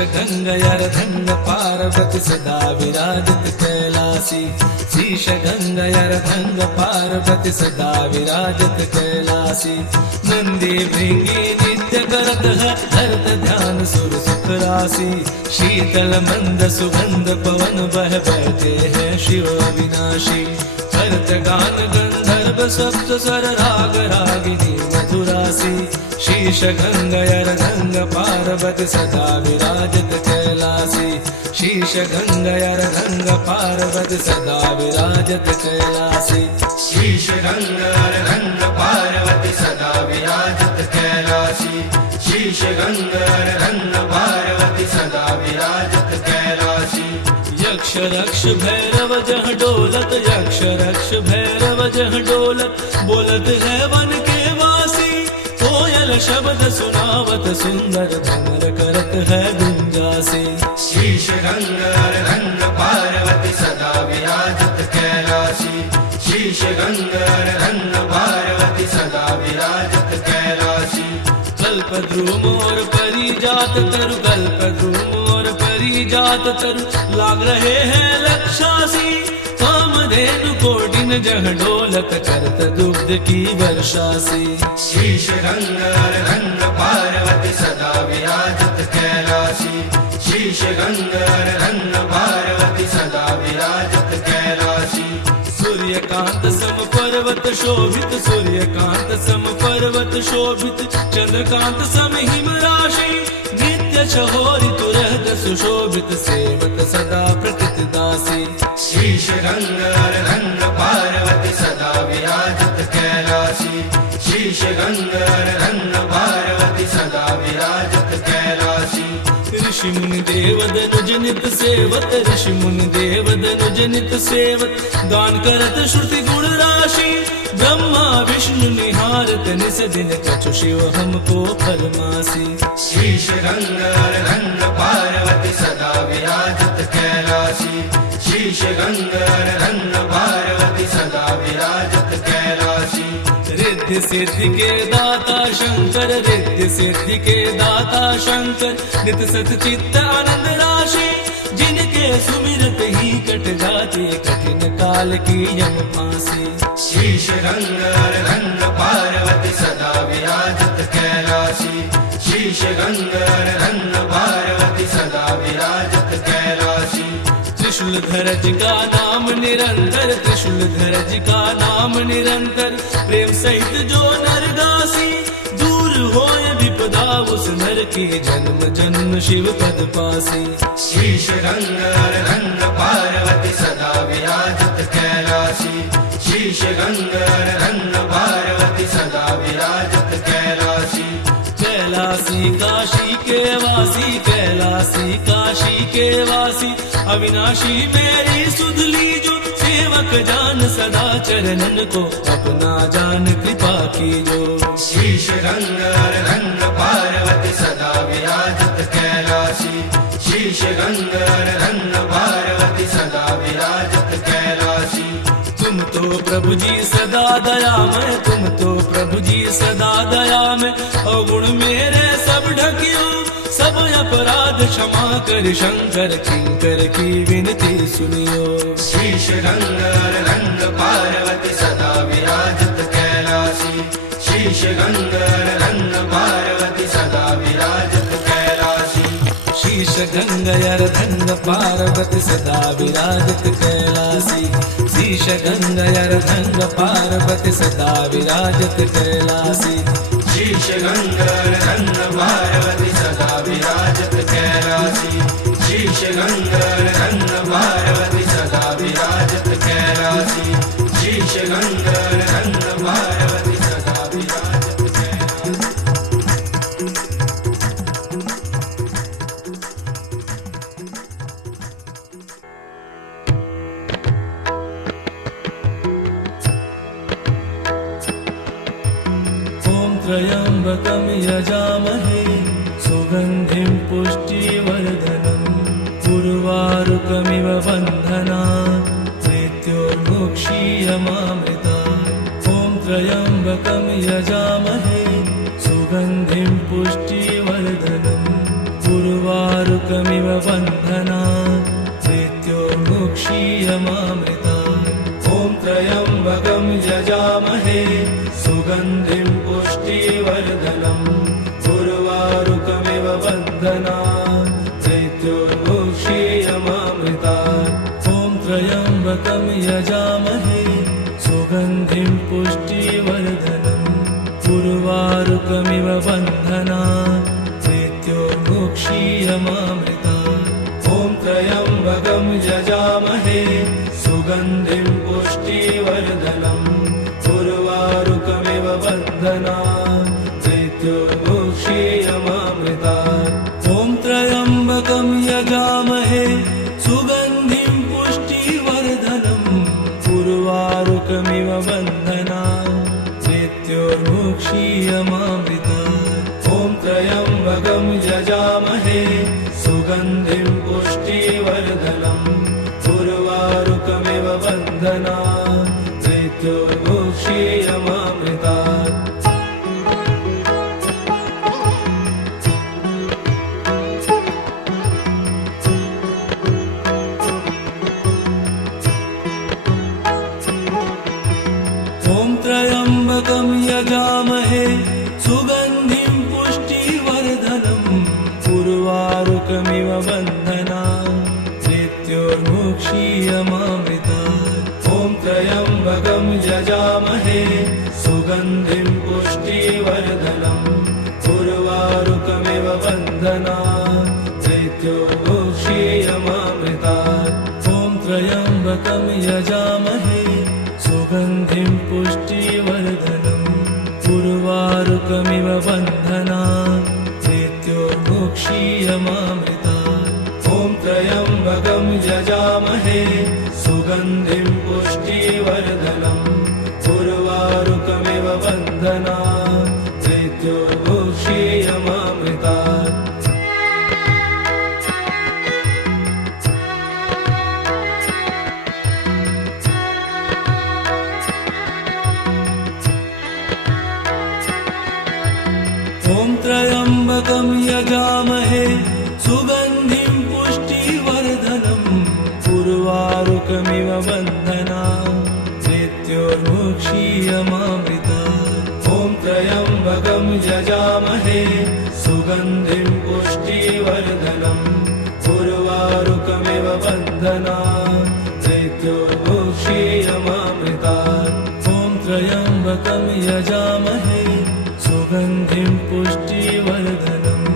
शीर्षगङ्गयर्धङ्ग पार्वती सदा विराजत कैलासी शीर्षगङ्गयर्धङ्ग पार्वती सदा विराजत कैलासी नंदी भृंगी नित्य करत है धरत ध्यान सुर सुख राशि शीतल मंद सुगंध पवन बह बहते हैं शिव अविनाशी करत गान गंधर्व सप्त स्वर राग रागिनी मधुरासी शीर्षगङ्गयर्धङ्ग पार्वती सदा विराजत कैलासी शीर्षगङ्गयर्धङ्ग पार्वती सदा विराजत कैलासी शीर्षगङ्गयर्धङ्ग पार्वती सदा विराजत कैलासी शीर्षगङ्गयर्धङ्ग पार्वती सदा विराजत कैलासी यक्ष रक्ष भैरव जह डोलत यक्ष रक्ष भैरव जह डोलत बोलत है वन के वासी कोयल शब्द सुनावत सुंदर भंवर करत है गुंजासी शीर्षगङ्गयर्धङ्ग पार्वती सदा विराजत कैलासी शीर्षगङ्गयर्धङ्ग पार्वती सदा विराजत कैलासी कल्पद्रुम और परिजात तरु कल्पद्रुम और परिजात तरु लाग रहे हैं लक्षासी कामधेनु कोटिन जह डोलत करत दुग्ध की वर्षासी शीर्षगङ्गयर्धङ्ग पार्वती सदा विराजत कैलासी शीर्षगङ्गयर्धङ्ग पार्वती सदा विराजत कैलासी सूर्यकांत सम पर्वत शोभित सूर्यकांत सम पर्वत शोभित चंद्रकांत सम हिम राशि नित्य छहोरित रहत सुशोभित सेवत सदा प्रकृत दासी शीर्षगङ्गयर्धङ्ग पार्वती सदा विराजत कैलासी शीर्षगङ्गयर्धङ्ग पार्वती सदा विराजत कैलासी ऋषि मुनि देव दनुज नित सेवत ऋषि मुनि देव दनुज नित सेवत गान करत श्रुति गुण राशि ब्रह्मा विष्णु निहारत निस दिन कछु शिव हमको फरमासी शीर्षगङ्गयर्धङ्ग पार्वती सदा विराजत कैलासी शीर्षगङ्गयर्धङ्ग पार्वती सदा विराजत कैलासी रिद्धि सिद्धि के दाता शंकर रिद्धि सिद्धि के दाता शंकर नित सत चित्त आनंद राशि जिनके सुमिरत ही कट जाती कठिन काल की यम फांसी शीर्षगङ्गयर्धङ्ग पार्वती सदा विराजत कैलासी शीर्षगङ्गयर्धङ्ग पार्वती सदा विराजत कैलासी त्रिशूलधरज का नाम निरंतर त्रिशूलधरज का नाम निरंतर प्रेम सहित जो नरगासी दूर होय विपदा उस नर की जन्म जन्म शिव पद पासी शीर्षगङ्गयर्धङ्ग पार्वती सदा विराजत कैलासी शीर्षगङ्गयर्धङ्ग पार्वती सदा विराजत कैलासी कैलासी काशी के वासी कैलासी काशी के वासी अविनाशी मेरी सुध लीजो सेवक जान सदा चरणन को अपना जान कृपा कीजो शीर्षगङ्गयर्धङ्ग पार्वती सदा विराजत कैलासी शीर्षगङ्गयर्धङ्ग पार्वती सदा विराजत कैलासी तुम तो प्रभु जी सदा दयामय तुम तो प्रभु जी सदा दयामय अवगुण मेरे सब ढकियो सब अपराध क्षमा कर शंकर किंकर की विनती सुनियो शीर्षगङ्गयर्धङ्ग पार्वती सदा विराजत कैलासी शीर्षगङ्गयर्धङ्ग पार्वती सदा विराजत कैलासी शीर्षगङ्गयर्धङ्ग पार्वती सदा विराजत कैलासी शीर्षगङ्गयर्धङ्ग पार्वती सदा विराजत कैलासी शीर्षगङ्गयर्धङ्ग पार्वती सदा विराजत कैलासी शीर्षगङ्गयर्धङ्ग पार्वती सदा विराजत कैलासी शीर्षगङ्गयर्धङ्ग पार्वती सदा विराजत कैलासी त्र्यम्बकं यजामहे सुगन्धिं पुष्टिवर्धनम् उर्वारुकमिव बन्धनात् मृत्योर्मुक्षीयमामृतात् ॐ त्र्यम्बकं यजामहे सुगन्धिं पुष्टिवर्धनम् उर्वारुकमिव उर्वारुकमिव बन्धना मृत्योर्मुक्षीयमामृता ॐ त्र्यम्बकं यजामहे सुगन्धिं पुष्टिवर्धनम् उर्वारुकमिव बन्धना मृत्योर्मुक्षीयमामृता ॐ त्र्यम्बकं यजामहे सुगन्धिं पुष्टिवर्धनम् उर्वारुकमिव बन्धना मृत्योर्मुक्षीयमामृता ॐ त्र्यम्बकं यजामहे सुगन्धिं पुष्टिवर्धनम् उर्वारुकमिव बन्धना मृत्योर्मुक्षीयमामृता ॐ त्र्यम्बकं यजामहे सुगन्धिं पुष्टिवर्धनम् उर्वारुकमिव बन्धना मृत्योर्मुक्षीयमामृता ॐ त्र्यम्बकं यजामहे सुगन्धिं पुष्टिवर्धनम् उर्वारुकमिव बन्धना मृत्योर्मुक्षीयमामृता ॐ त्र्यम्बकं यजामहे सुगन्धिं पुष्टिवर्धनम् उर्वारुकमिव बन्धना मृत्योर्मुक्षीयमामृता ॐ त्र्यम्बकं यजामहे सुगन्धिं पुष्टिवर्धनम् उर्वारुकमिव बन्धना मृत्योर्मुक्षीयमामृता ॐ त्र्यम्बकं यजामहे सुगन्धिं पुष्टिवर्धनम् उर्वारुकमिव बन्धना मृत्योर्मुक्षीयमामृता ॐ त्र्यम्बकं यजामहे सुगन्धिं पुष्टिवर्धनम् उर्वारुकमिव बन्धना मृत्योर्मुक्षीयमामृता ॐ त्र्यम्बकं यजामहे सुगन्धिं पुष्टिवर्धनम् उर्वारुकमिव बन्धना मृत्योर्मुक्षीयमामृता ॐ त्र्यम्बकं यजामहे सुगन्धिं पुष्टिवर्धनम् उर्वारुकमिव बन्धना मृत्योर्मुक्षीयमामृता ॐ त्र्यम्बकं यजामहे सुगन्धिं पुष्टिवर्धनम्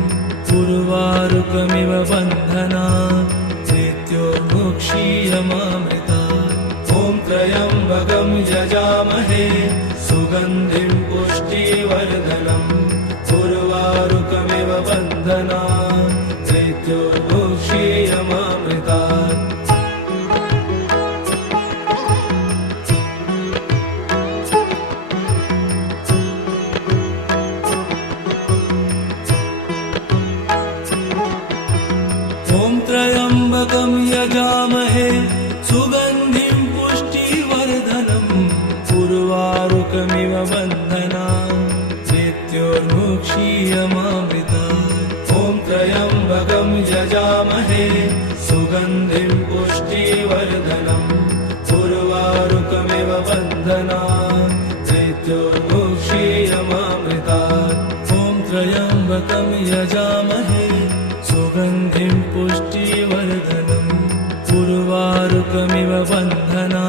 उर्वारुकमिव बन्धना मृत्योर्मुक्षीयमामृता ॐ त्र्यम्बकं यजामहे सुगन्धिं पुष्टिवर्धनम् उर्वारुकमिव बन्धना मृत्योर्मुक्षीयमामृता ॐ त्र्यम्बकं यजामहे सुगन्धिं पुष्टिवर्धनम् उर्वारुकमिव बन्धना मृत्योर्मुक्षीयमामृता ॐ त्र्यम्बकं यजामहे सुगन्धिं पुष्टिवर्धनम् उर्वारुकमिव बन्धना मृत्योर्मुक्षीयमामृता ॐ त्र्यम्बकं यजामहे सुगन्धिं पुष्टिवर्धनम् उर्वारुकमिव बन्धना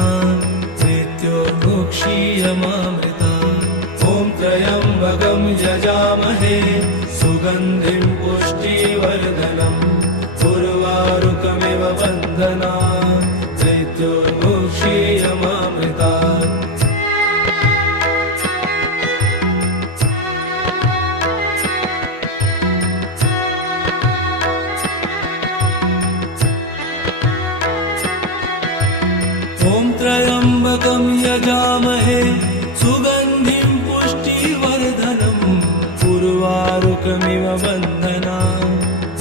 मृत्योर्मुक्षीयमामृता ॐ त्र्यम्बकं यजामहे सुगन्धिं पुष्टिवर्धनम् उर्वारुकमिव बन्धना मृत्योर्मुक्षीयमामृता ॐ त्र्यम्बकं यजामहे सुगन्धिं पुष्टिवर्धनम् उर्वारुकमिव बन्धना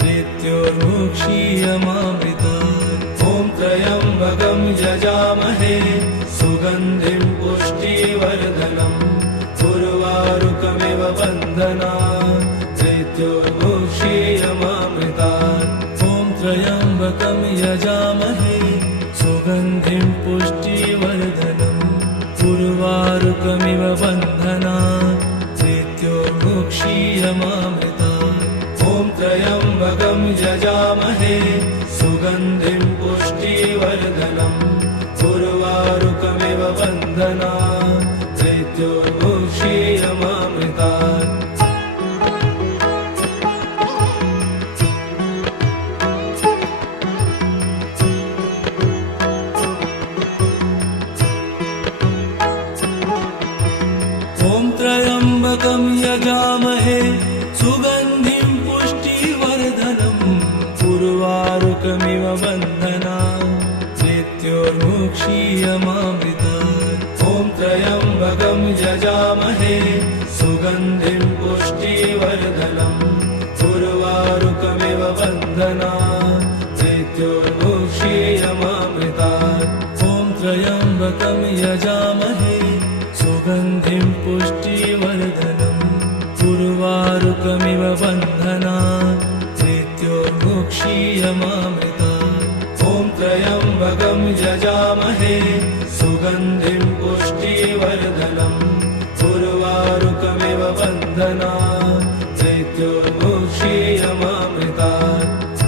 मृत्योर्मुक्षीयमामृता ॐ त्र्यम्बकं यजामहे सुगन्धिं पुष्टिवर्धनम् उर्वारुकमिव बन्धना मृत्योर्मुक्षीयमामृता ॐ यजामहे सुगन्धिं पुष्टिवर्धनम् उर्वारुकमिव बन्धनात् मृत्योर्मुक्षीयमामृतात् ॐ त्र्यम्बकं यजामहे सुगन्धिं पुष्टिवर्धनम् उर्वारुकमिव बन्धनात् मृत्योर्मुक्षीयमामृतात् ॐ त्र्यम्बकं यजामहे सुगन्धिं पुष्टिवर्धनम् उर्वारुकमिव बन्धनात् मृत्योर्मुक्षीयमामृतात् ॐ त्र्यम्बकं यजामहे सुगन्धिं पुष्टिवर्धनम् उर्वारुकमिव बन्धनात् मृत्योर्मुक्षीयमामृतात् ॐ त्र्यम्बकं यजामहे सुगन्धिं पुष्टिवर्धनम् उर्वारुकमिव बन्धनात् मृत्योर्मुक्षीयमामृतात् ॐ त्र्यम्बकं यजामहे सुगन्धिं पुष्टिवर्धनम् उर्वारुकमिव बन्धनात् मृत्योर्मुक्षीयमामृतात्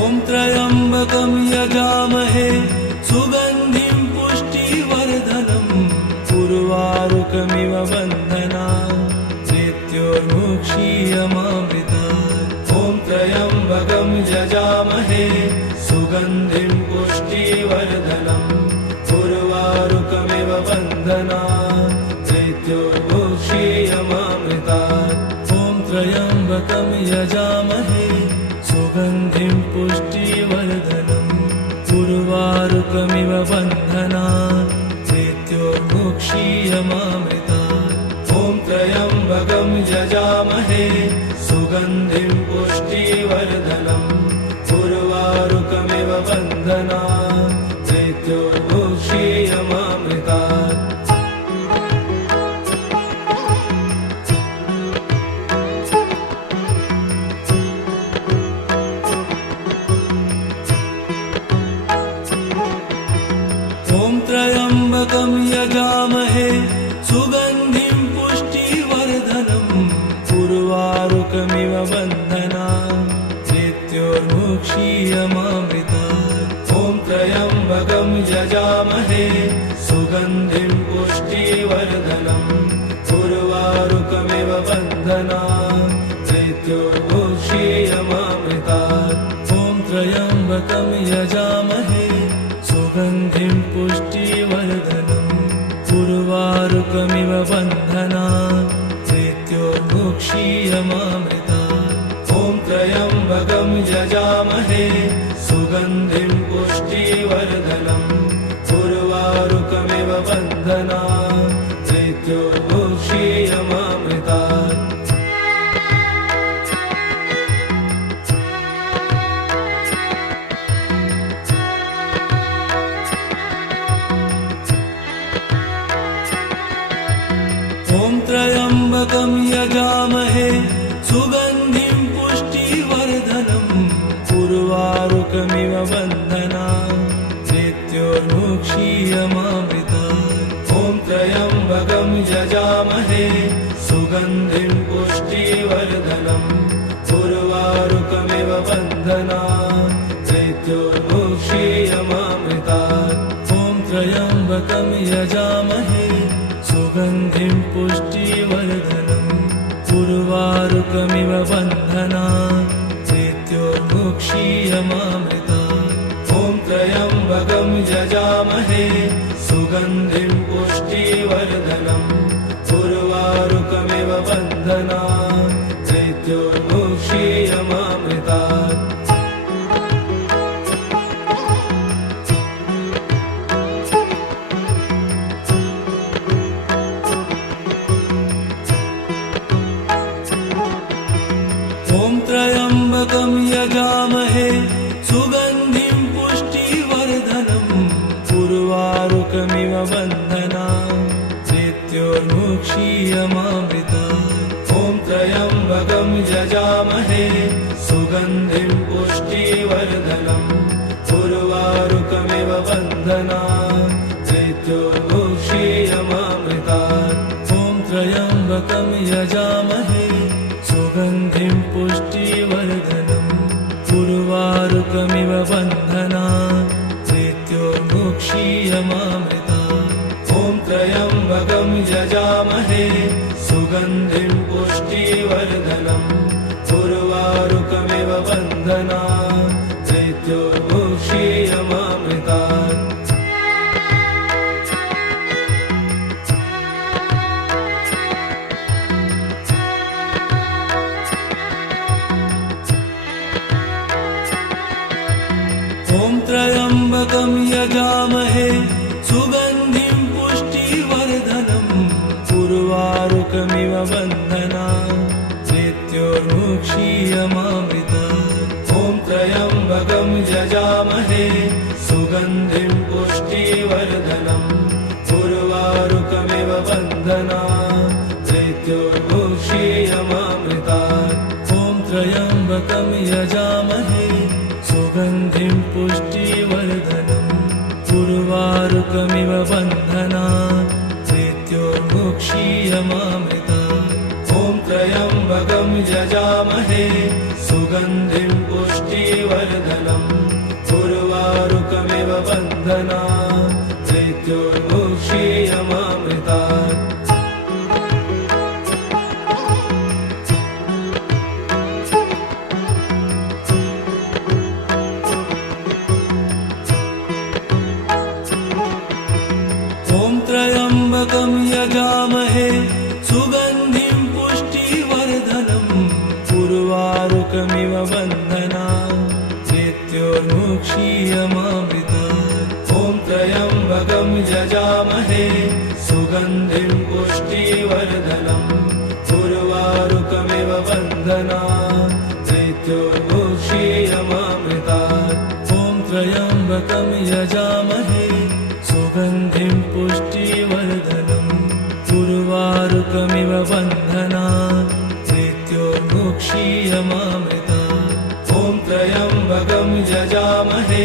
ॐ त्र्यम्बकं यजामहे सुगन्धिं पुष्टिवर्धनम् उर्वारुकमिव बन्धनात् मृत्योर्मुक्षीयमामृतात् ॐ त्र्यम्बकं यजामहे सुगन्धिं पुष्टिवर्धनम् उर्वारुकमिव बन्धनात् मृत्योर्मुक्षीयमामृतात् ॐ त्र्यम्बकं यजामहे सुगन्धिं पुष्टिवर्धनम् उर्वारुकमिव बन्धनात् मृत्योर्मुक्षीयमामृतात् ॐ त्र्यम्बकं यजामहे सुगन्धिं पुष्टिवर्धनम् उर्वारुकमिव बन्धनात् मृत्योर्मुक्षीयमामृतात् ॐ त्र्यम्बकं यजामहे सुगन्धिं पुष्टिवर्धनम् उर्वारुकमिव बन्धनात् मृत्योर्मुक्षीयमामृतात् ॐ त्र्यम्बकं यजामहे सुगन्धिं पुष्टिवर्धनम् उर्वारुकमिव बन्धनात् मृत्योर्मुक्षीयमामृतात् ॐ त्र्यम्बकं यजामहे सुगन्धिं पुष्टिवर्धनम् उर्वारुकमिव बन्धनात् मृत्योर्मुक्षीयमामृतात् ॐ त्र्यम्बकं यजामहे सुगन्धिं पुष्टिवर्धनम् उर्वारुकमिव बन्धनात् मृत्योर्मुक्षीयमामृतात् ॐ त्र्यम्बकं यजामहे सुगन्धिं पुष्टिवर्धनम् उर्वारुकमिव बन्धनात् मृत्योर्मुक्षीयमामृतात् ॐ त्र्यम्बकं यजामहे सुगन्धिं पुष्टिवर्धनम् उर्वारुकमिव बन्धनात् मृत्योर्मुक्षीयमामृतात् ॐ त्र्यम्बकं यजामहे सुगन्धिं पुष्टिवर्धनम् उर्वारुकमिव बन्धनात् मृत्योर्मुक्षीयमामृतात् ॐ त्र्यम्बकं यजामहे सुगन्धिं पुष्टिवर्धनम् उर्वारुकमिव बन्धनात् मृत्योर्मुक्षीयमामृतात् ॐ त्र्यम्बकं यजामहे सुगन्धिं पुष्टिवर्धनम् उर्वारुकमिव उर्वारुकमिव बन्धना मृत्योर्मुक्षीयमामृतात् ॐ त्र्यम्बकं यजामहे सुगन्धिं पुष्टिवर्धनम् उर्वारुकमिव बन्धना मृत्योर्मुक्षीयमामृतात् ॐ त्र्यम्बकं यजामहे सुगन्धिं पुष्टिवर्धनम् उर्वारुकमिव बन्धना मृत्योर्मुक्षीयमामृतात् ॐ त्र्यम्बकं यजामहे सुगन्धिं पुष्टिवर्धनम् उर्वारुकमिव बन्धना मृत्योर्मुक्षीयमामृतात् ॐ त्र्यम्बकं यजामहे सुगन्धिं पुष्टिवर्धनम् उर्वारुकमिव बन्धना मृत्योर्मुक्षीयमामृतात् ॐ त्र्यम्बकं यजामहे सुगन्धिं पुष्टिवर्धनम् उर्वारुकमिव बन्धना मृत्योर्मुक्षीयमामृतात् ॐ त्र्यम्बकं यजामहे सुगन्धिं पुष्टिवर्धनम् उर्वारुकमिव बन्धना मृत्योर्मुक्षीयमामृतात् ॐ त्र्यम्बकं यजामहे सुगन्धिं पुष्टिवर्धनम् उर्वारुकमिव बन्धना मृत्योर्मुक्षीयमामृतात् ॐ त्र्यम्बकं यजामहे सुगन्धिं पुष्टिवर्धनम् उर्वारुकमिव बन्धना मृत्योर्मुक्षीयमामृतात् ॐ त्र्यम्बकं यजामहे सुगन्धिं पुष्टिवर्धनम् उर्वारुकमिव बन्धना मृत्योर्मुक्षीयमामृतात् ॐ त्र्यम्बकं यजामहे सुगन्धिं पुष्टिवर्धनम् उर्वारुकमिव बन्धना मृत्योर्मुक्षीयमामृतात् ॐ त्र्यम्बकं यजामहे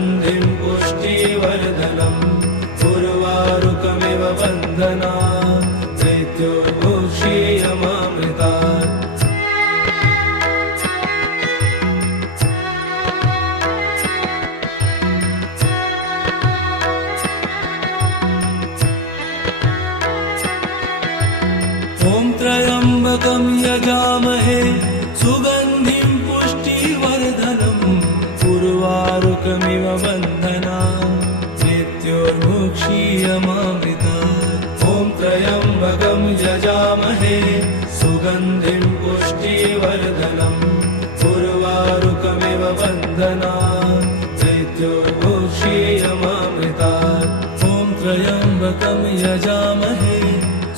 सुगन्धिं पुष्टिवर्धनम् उर्वारुकमिव बन्धना मृत्योर्मुक्षीयमामृतात् ॐ त्र्यम्बकं यजामहे सुगन्धिं पुष्टिवर्धनम् उर्वारुकमिव बन्धना मृत्योर्मुक्षीयमामृतात् ॐ त्र्यम्बकं यजामहे सुगन्धिं पुष्टिवर्धनम् उर्वारुकमिव बन्धना मृत्योर्मुक्षीयमामृतात् ॐ त्र्यम्बकं यजामहे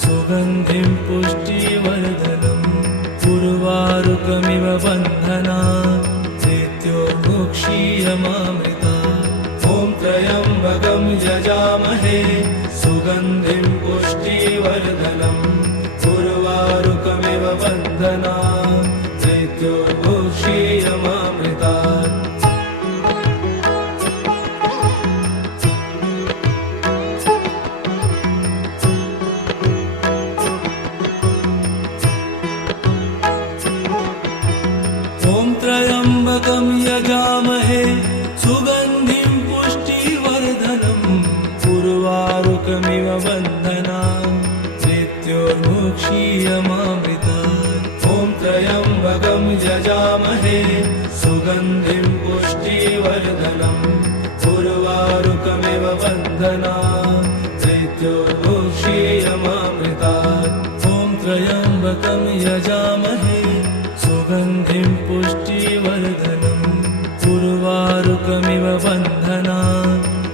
सुगन्धिं पुष्टिवर्धनम् उर्वारुकमिव बन्धना मृत्योर्मुक्षीयमामृतात् ॐ त्र्यम्बकं यजामहे सुगन्धिं पुष्टिवर्धनम् उर्वारुकमिव बन्धना मृत्योर्मुक्षीयमामृतात् ॐ त्र्यम्बकं यजामहे सुगन्धिं पुष्टिवर्धनम् उर्वारुकमिव बन्धना मृत्योर्मुक्षीयमामृतात् ॐ त्र्यम्बकं यजामहे सुगन्धिं पुष्टिवर्धनम् उर्वारुकमिव बन्धना मृत्योर्मुक्षीयमामृतात् ॐ त्र्यम्बकं यजामहे सुगन्धिं पुष्टिवर्धनम् उर्वारुकमिव बन्धना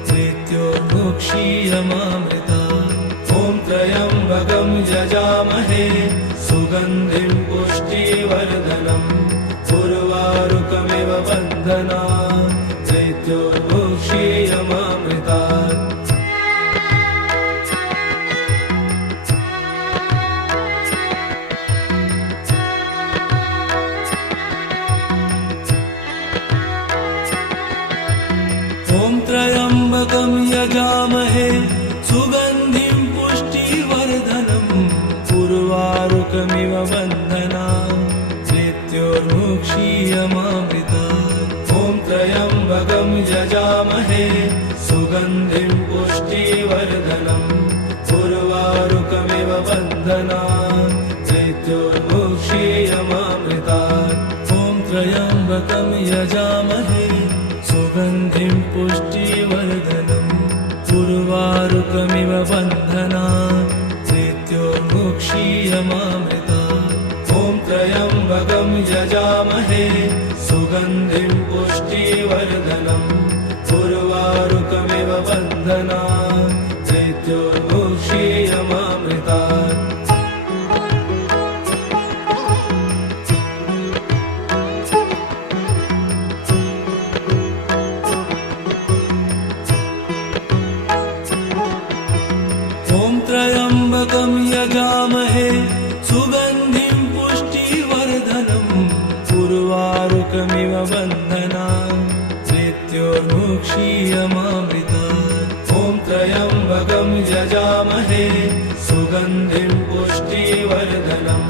मृत्योर्मुक्षीयमामृतात् ॐ त्र्यम्बकं यजामहे सुगन्धिं पुष्टिवर्धनम् उर्वारुकमिव बन्धना मृत्योर्मुक्षीयमामृतात् सुगन्धिं पुष्टिवर्धनम् उर्वारुकमिव बन्धनान् मृत्योर्मुक्षीयमामृतात् ॐ त्र्यम्बकं यजामहे सुगन्धिं पुष्टिवर्धनम् उर्वारुकमिव बन्धनान् मृत्योर्मुक्षीयमामृतात् ॐ त्र्यम्बकं यजामहे सुगन्धिं पुष्टिवर्धनम् उर्वारुकमिव बन्धनान् मृत्योर्मुक्षीयमामृतात् ॐ त्र्यम्बकं यजामहे सुगन्धिं पुष्टिवर्धनम् उर्वारुकमिव बन्धनान् मृत्योर्मुक्षीयमामृतात् ॐ त्र्यम्बकं यजामहे सुगन्धिं पुष्टिवर्धनम् उर्वारुकमिव बन्धनान् मृत्योर्मुक्षीयमामृतात् ॐ त्र्यम्बकं यजामहे सुगन्धिं पुष्टिवर्धनम्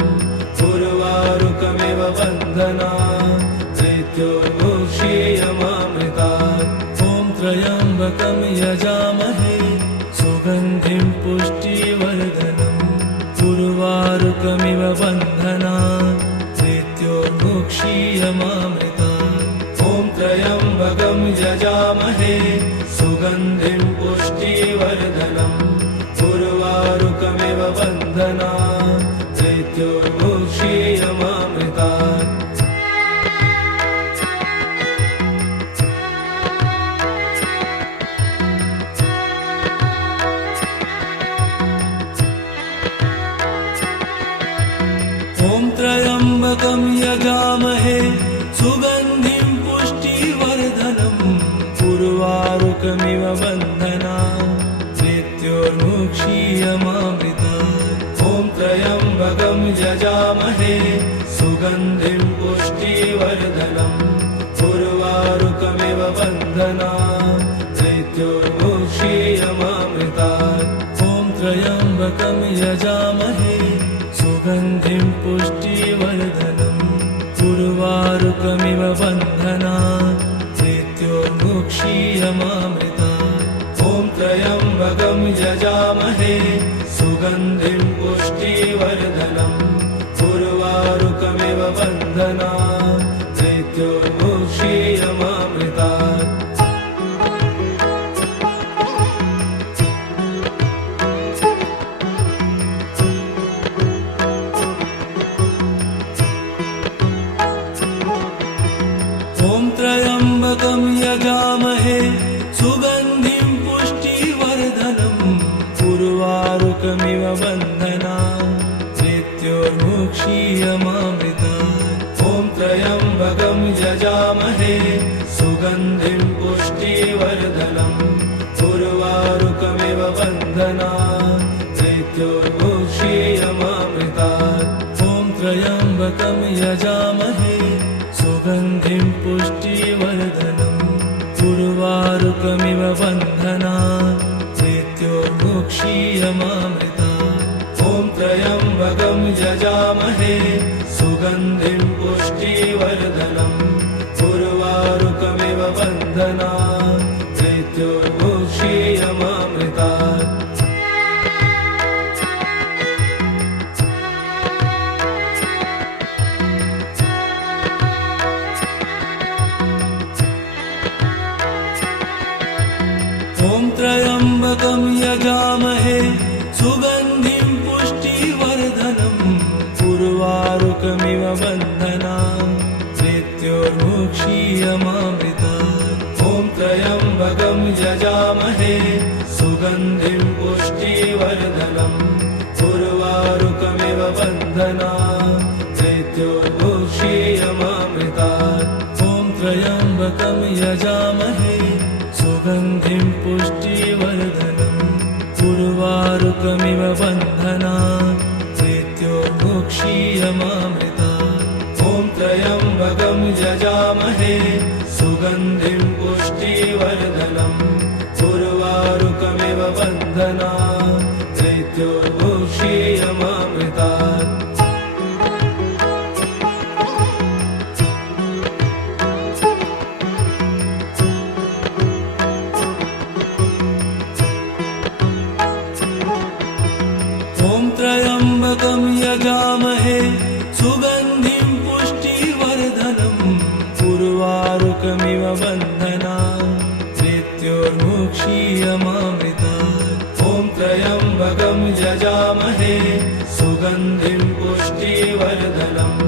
उर्वारुकमिव बन्धनान् मृत्योर्मुक्षीयमामृतात् ॐ त्र्यम्बकं यजामहे सुगन्धिं पुष्टिवर्धनम् उर्वारुकमिव बन्धनान् मृत्योर्मुक्षीयमामृतात् ॐ त्र्यम्बकं यजामहे सुगन्धिं पुष्टिवर्धनम् उर्वारुकमिव बन्धनान् मृत्योर्मुक्षीयमामृतात् ॐ त्र्यम्बकं यजामहे सुगन्धिं पुष्टिवर्धनम् उर्वारुकमिव बन्धनान् मृत्योर्मुक्षीयमामृतात् ॐ त्र्यम्बकं यजामहे सुगन्धिं पुष्टिवर्धनम् उर्वारुकमिव बन्धनान् मृत्योर्मुक्षीयमामृतात् ॐ त्र्यम्बकं यजामहे सुगन्धिं पुष्टिवर्धनम् उर्वारुकमिव बन्धनान् मृत्योर्मुक्षीयमामृतात् ॐ त्र्यम्बकं यजामहे सुगन्धिं पुष्टिवर्धनम् उर्वारुकमिव बन्धनान् मृत्योर्मुक्षीयमामृतात् ॐ त्र्यम्बकं यजामहे सुगन्धिं पुष्टिवर्धनम् उर्वारुकमिव बन्धनान् मृत्योर्मुक्षीयमामृतात् ॐ त्र्यम्बकं यजामहे सुगन्धिं पुष्टिवर्धनम् उर्वारुकमिव बन्धनान् मृत्योर्मुक्षीयमामृतात् ॐ त्र्यम्बकं यजामहे सुगन्धिं पुष्टिवर्धनम् उर्वारुकमिव बन्धनान् मृत्योर्मुक्षीयमामृतात् ॐ त्र्यम्बकं यजामहे सुगन्धिं पुष्टिवर्धनम् उर्वारुकमिव बन्धनान् मृत्योर्मुक्षीयमामृतात् ॐ त्र्यम्बकं यजामहे सुगन्धिं पुष्टिवर्धनम् उर्वारुकमिव बन्धनान् मृत्योर्मुक्षीयमामृतात् ॐ त्र्यम्बकं यजामहे सुगन्धिं पुष्टिवर्धनम् उर्वारुकमिव बन्धनान् मृत्योर्मुक्षीयमामृतात् ॐ त्र्यम्बकं यजामहे सुगन्धिं पुष्टिवर्धनम् उर्वारुकमिव बन्धनान् मृत्योर्मुक्षीयमामृतात् ॐ त्र्यम्बकं यजामहे सुगन्धिं पुष्टिवर्धनम् उर्वारुकमिव बन्धनान् वन्दना दैत्योर्मुक्षीयमामृतात् ॐ त्र्यम्बकं यजामहे सुगन्धिं पुष्टिवर्धनम् उर्वारुकमिव बन्धना दैत्योर्मुक्षीयमामृतात् ॐ त्र्यम्बकं यजामहे सुगन्धिं पुष्टिवर्धनम्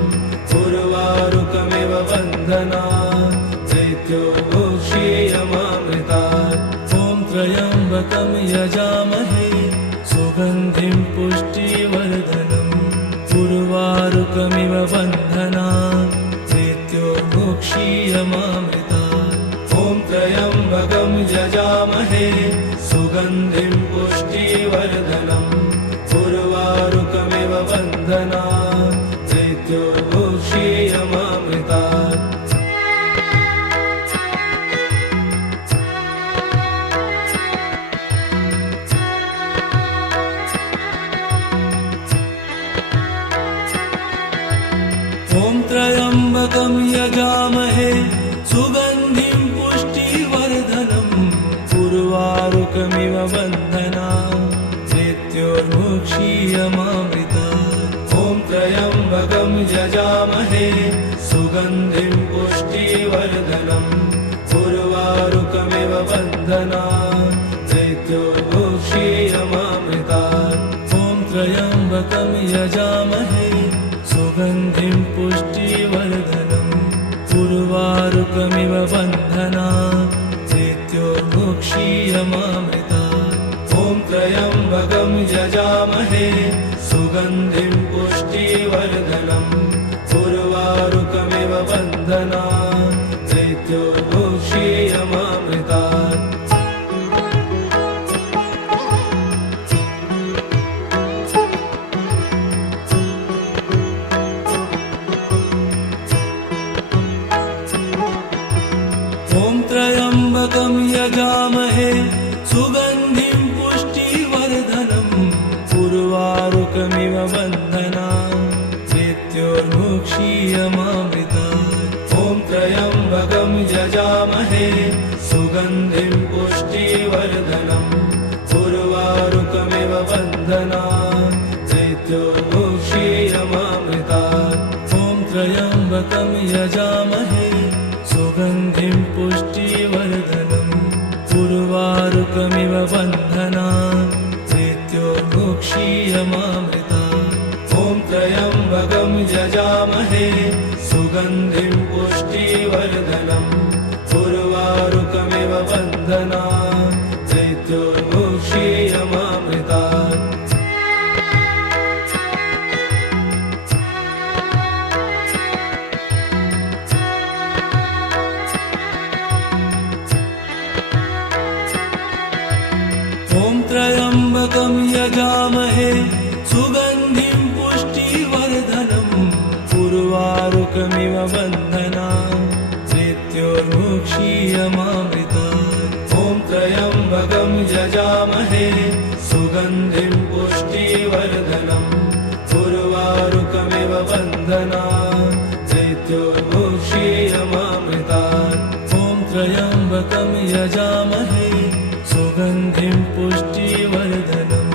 उर्वारुकमिव बन्धना दैत्योर्मुक्षीयमामृतात् ॐ त्र्यम्बकं यजामहे सुगन्धिं पुष्टिवर्धनम् उर्वारुकमिव बन्धना दैत्योर्मुक्षीयमामृतात् ॐ त्र्यम्बकं यजामहे सुगन्धिं पुष्टिवर्धनम् उर्वारुकमिव बन्धना दैत्योर्मुक्षीयमामृतात् ॐ त्र्यम्बकं यजामहे सुगन्धिं पुष्टिवर्धनम् उर्वारुकमिव बन्धना दैत्योर्मुक्षीयमामृतात् ॐ त्र्यम्बकं यजामहे सुगन्धिं पुष्टिवर्धनम् उर्वारुकमिव बन्धना दैत्योर्मुक्षीयमामृतात् ॐ त्र्यम्बकं यजामहे सुगन्धिं पुष्टिवर्धनम् उर्वारुकमिव बन्धना दैत्योर्मुक्षीयमामृतात् ॐ त्र्यम्बकं यजामहे सुगन्धिं पुष्टिवर्धनम् उर्वारुकमिव बन्धना दैत्योर्मुक्षीयमामृतात् ॐ त्र्यम्बकं यजामहे सुगन्धिं पुष्टिवर्धनम् उर्वारुकमिव बन्धना दैत्योर्मुक्षीयमामृतात् ॐ त्र्यम्बकं यजामहे सुगन्धिं पुष्टिवर्धनम् उर्वारुकमिव बन्धना दैत्योर्मुक्षीयमामृतात् ॐ त्र्यम्बकं यजामहे सुगन्धिं पुष्टिवर्धनम् उर्वारुकमिव बन्धना दैत्योर्मुक्षीयमामृतात् ॐ त्र्यम्बकं यजामहे सुगन्धिं पुष्टिवर्धनम् उर्वारुकमिव बन्धना दैत्योर्मुक्षीयमामृतात् ॐ त्र्यम्बकं यजामहे सुगन्धिं पुष्टिवर्धनम् उर्वारुकमिव बन्धना दैत्योर्मुक्षीयमामृतात् ॐ त्र्यम्बकं यजामहे सुगन्धिं पुष्टिवर्धनम् उर्वारुकमिव बन्धना दैत्योर्मुक्षीयमामृतात् ॐ त्र्यम्बकं यजामहे सुगन्धिं पुष्टिवर्धनम्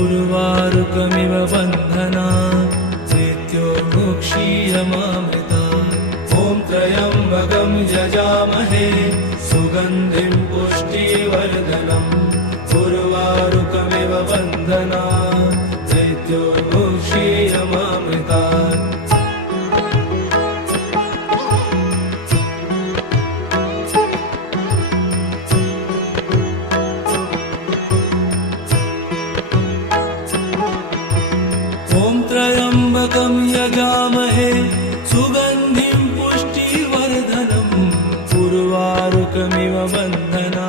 उर्वारुकमिव बन्धना दैत्योर्मुक्षीयमामृतात् ॐ त्र्यम्बकं यजामहे सुगन्धिं पुष्टिवर्धनम् उर्वारुकमिव बन्धना दैत्योर्मुक्षीयमामृतात् ॐ त्र्यम्बकं यजामहे सुगन्धिं पुष्टिवर्धनम् उर्वारुकमिव बन्धना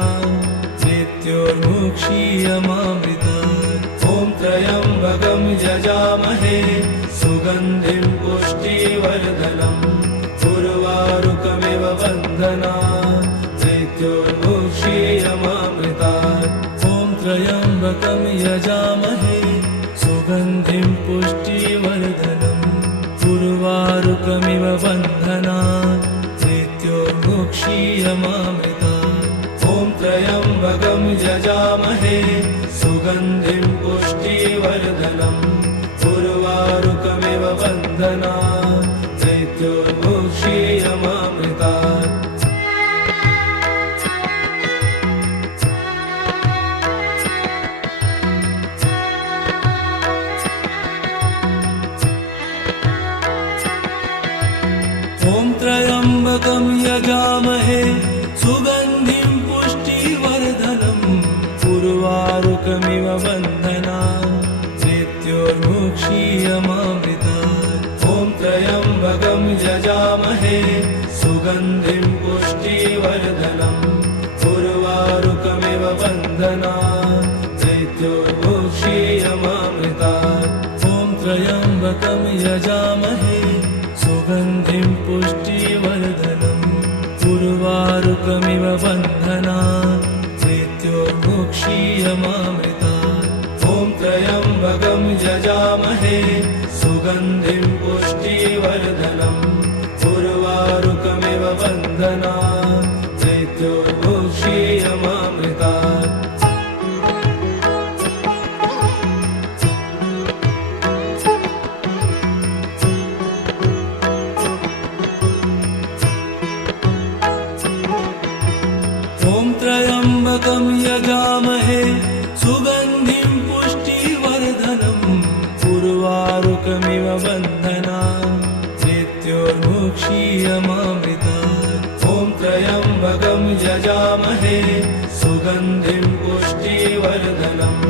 दैत्योर्मुक्षीयमामृतात् ॐ त्र्यम्बकं यजामहे सुगन्धिं पुष्टिवर्धनम् उर्वारुकमिव बन्धना दैत्योर्मुक्षीयमामृतात् ॐ त्र्यम्बकं त्र्यम्बकं यजामहे सुगन्धिं पुष्टिवर्धनम् उर्वारुकमिव बन्धनात् मृत्योर्मुक्षीयमामृतात् ॐ त्र्यम्बकं यजामहे सुगन्धिं पुष्टिवर्धनम् उर्वारुकमिव बन्धनात् मृत्योर्मुक्षीयमामृतात् ॐ त्र्यम्बकं यजामहे सुगन्धिं पुष्टिवर्धनम् उर्वारुकमिव बन्धनात् मृत्योर्मुक्षीयमामृतात् ॐ त्र्यम्बकं यजामहे सुगन्धिं पुष्टिवर्धनम् उर्वारुकमिव बन्धनात् मृत्योर्मुक्षीयमामृतात् ॐ त्र्यम्बकं यजामहे सुगन्धिं पुष्टिवर्धनम् उर्वारुकमिव बन्धनात् मृत्योर्मुक्षीयमामृतात् ॐ त्र्यम्बकं यजामहे सुगन्धिं पुष्टिवर्धनम् उर्वारुकमिव बन्धनात् मृत्योर्मुक्षीयमामृतात् ॐ त्र्यम्बकं यजामहे सुगन्धिं पुष्टिवर्धनम्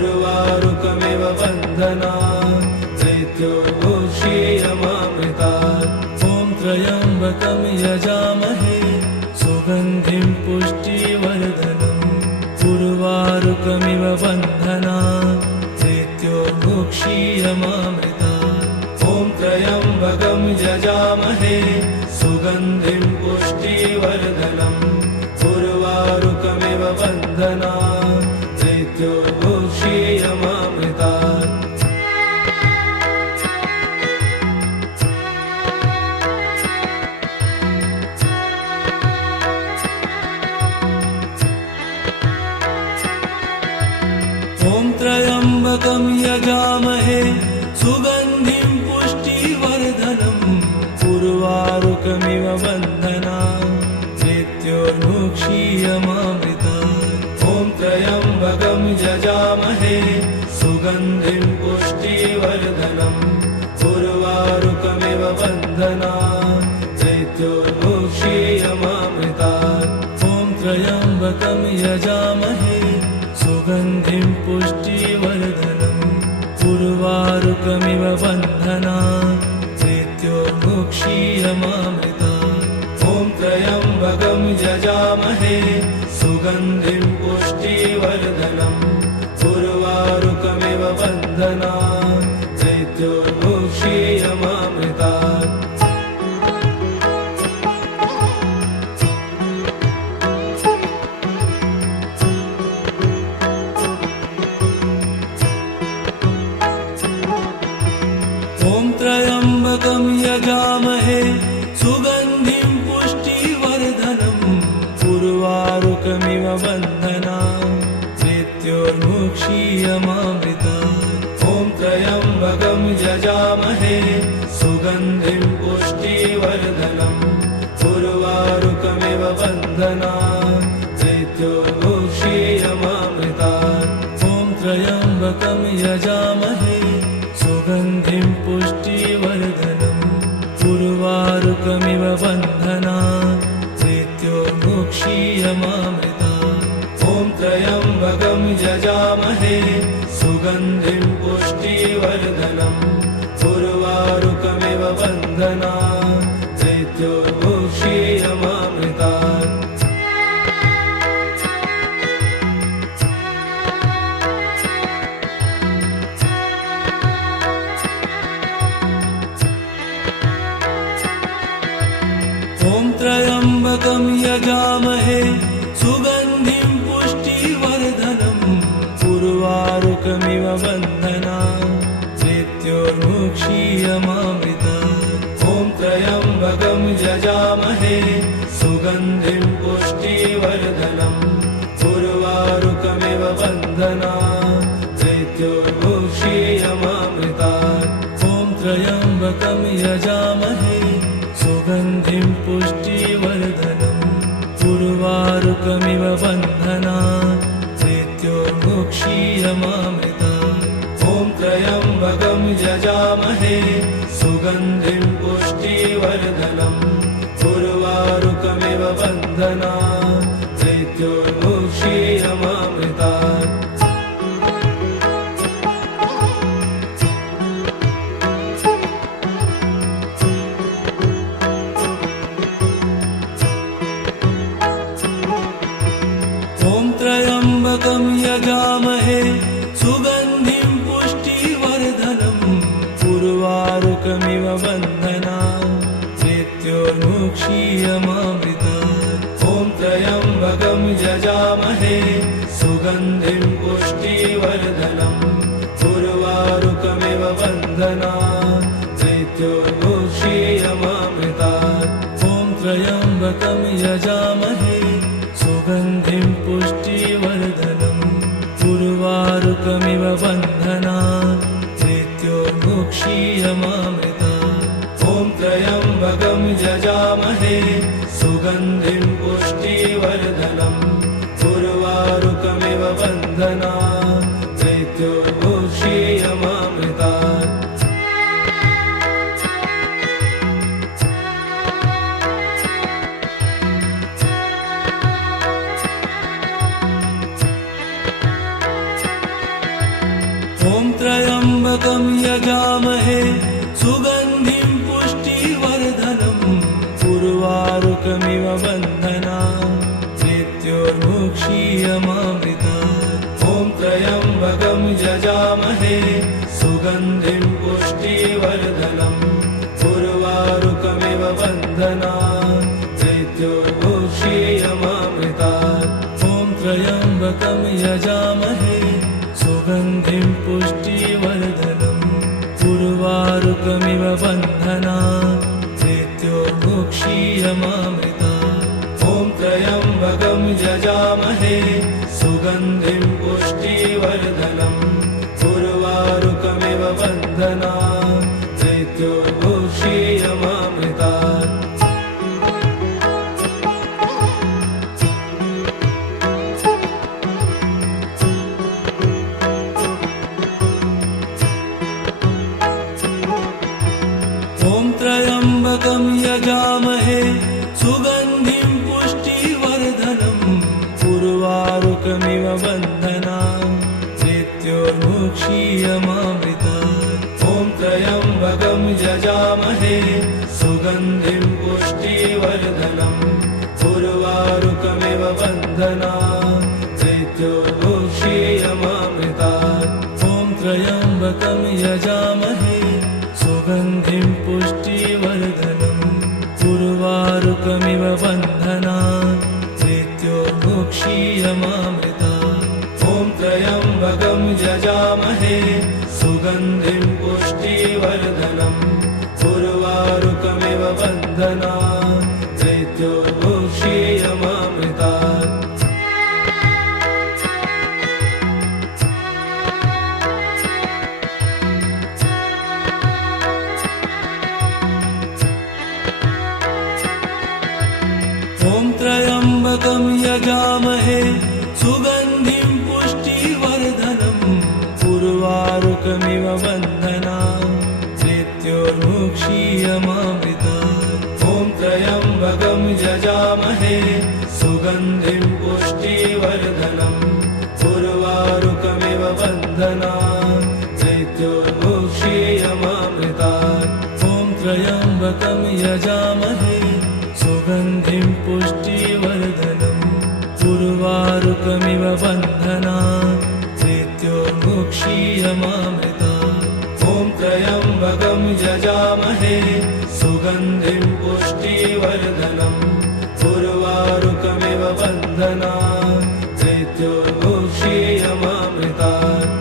उर्वारुकमिव बन्धनात् मृत्योर्मुक्षीयमामृतात् ॐ त्र्यम्बकं यजामहे सुगन्धिं पुष्टिवर्धनम् उर्वारुकमिव बन्धनात् मृत्योर्मुक्षीयमामृतात् ॐ त्र्यम्बकं यजामहे सुगन्धिं पुष्टिवर्धनम् उर्वारुकमिव बन्धनात् मृत्योर्मुक्षीयमामृतात् ॐ त्र्यम्बकं यजामहे सुगन्धिं पुष्टिवर्धनम् उर्वारुकमिव बन्धनात् मृत्योर्मुक्षीयमामृतात् ॐ त्र्यम्बकं यजामहे सुगन्धिं पुष्टिवर्धनम् उर्वारुकमिव बन्धनात् मृत्योर्मुक्षीयमामृतात् ॐ त्र्यम्बकं यजामहे सुगन्धिं पुष्टिवर्धनम् उर्वारुकमिव बन्धनात् मृत्योर्मुक्षीयमामृतात् ॐ त्र्यम्बकं यजामहे सुगन्धिं पुष्टिवर्धनम् उर्वारुकमिव बन्धनात् मृत्योर्मुक्षीयमामृतात् ॐ त्र्यम्बकं यजामहे सुगन्धिं पुष्टिवर्धनम् उर्वारुकमिव बन्धनात् मृत्योर्मुक्षीयमामृतात् ॐ त्र्यम्बकं यजामहे सुगन्धिं पुष्टिवर्धनम् उर्वारुकमिव बन्धनात् मृत्योर्मुक्षीयमामृतात् ॐ त्र्यम्बकं यजामहे सुगन्धिं पुष्टिवर्धनम् उर्वारुकमिव बन्धनात् मृत्योर्मुक्षीयमामृतात् ॐ त्र्यम्बकं यजामहे सुगन्धिं पुष्टिवर्धनम् उर्वारुकमिव बन्धनात् मृत्योर्मुक्षीयमामृतात् ॐ त्र्यम्बकं यजामहे सुगन्धिं पुष्टिवर्धनम् उर्वारुकमिव बन्धनात् मृत्योर्मुक्षीयमामृतात् ॐ त्र्यम्बकं यजामहे सुगन्धिं पुष्टिवर्धनम् उर्वारुकमिव बन्धना मृत्योर्मुक्षीयमामृतात् ॐ त्र्यम्बकं यजामहे सुगन्धिं पुष्टिवर्धनम् उर्वारुकमिव बन्धना मृत्योर्मुक्षीयमामृतात् ॐ त्र्यम्बकं यजामहे सुगन्धिं पुष्टिवर्धनम् उर्वारुकमिव बन्धना मृत्योर्मुक्षीयमामृतात् ॐ त्र्यम्बकं यजामहे सुगन्धिं पुष्टिवर्धनम् उर्वारुकमिव बन्धना मृत्योर्मुक्षीयमामृतात् ॐ त्र्यम्बकं यजामहे सुगन्धिं पुष्टिवर्धनम् उर्वारुकमिव बन्धना मृत्योर्मुक्षीयमामृतात् ॐ त्र्यम्बकं यजामहे सुगन्धिं पुष्टिवर्धनम् उर्वारुकमिव बन्धना मृत्योर्मुक्षीयमामृतात् ॐ त्र्यम्बकं यजामहे सुगन्धिं पुष्टिवर्धनम् उर्वारुकमिव बन्धना मृत्योर्मुक्षीयमामृतात् ॐ त्र्यम्बकं यजामहे सुगन्धिं पुष्टिवर्धनम् उर्वारुकमिव बन्धना मृत्योर्मुक्षीयमामृतात् ॐ त्र्यम्बकं यजामहे सुगन्धिं पुष्टिवर्धनम् उर्वारुकमिव बन्धना मृत्योर्मुक्षीयमामृतात् ॐ त्र्यम्बकं यजामहे सुगन्धिं पुष्टिवर्धनम् उर्वारुकमिव बन्धना मृत्योर्मुक्षीयमामृतात् ॐ त्र्यम्बकं यजामहे सुगन्धिं पुष्टिवर्धनम् उर्वारुकमिव बन्धना मृत्योर्मुक्षीयमामृतात् ॐ त्र्यम्बकं यजामहे सुगन्धिं पुष्टिवर्धनम् उर्वारुकमिव बन्धना मृत्योर्मुक्षीयमामृतात् ॐ त्र्यम्बकं यजामहे सुगन्धिं पुष्टिवर्धनम् उर्वारुकमिव बन्धना मृत्योर्मुक्षीयमामृतात् ॐ त्र्यम्बकं यजामहे सुगन्धिं पुष्टिवर्धनम् उर्वारुकमिव बन्धना मृत्योर्मुक्षीयमामृतात् ॐ त्र्यम्बकं यजामहे सुगन्धिं पुष्टिवर्धनम् उर्वारुकमिव बन्धना मृत्योर्मुक्षीयमामृतात् ॐ त्र्यम्बकं यजामहे सुगन्धिं पुष्टिवर्धनम् उर्वारुकमिव बन्धना मृत्योर्मुक्षीयमामृतात् ॐ त्र्यम्बकं यजामहे सुगन्धिं पुष्टिवर्धनम् उर्वारुकमिव बन्धना मृत्योर्मुक्षीयमामृतात् ॐ त्र्यम्बकं यजामहे सुगन्धिं पुष्टिवर्धनम् उर्वारुकमिव बन्धना मृत्योर्मुक्षीयमामृतात् ॐ त्र्यम्बकं यजामहे सुगन्धिं पुष्टिवर्धनम् उर्वारुकमिव बन्धना मृत्योर्मुक्षीयमामृतात् ॐ त्र्यम्बकं यजामहे सुगन्धिं पुष्टिवर्धनम् उर्वारुकमिव बन्धना मृत्योर्मुक्षीयमामृतात्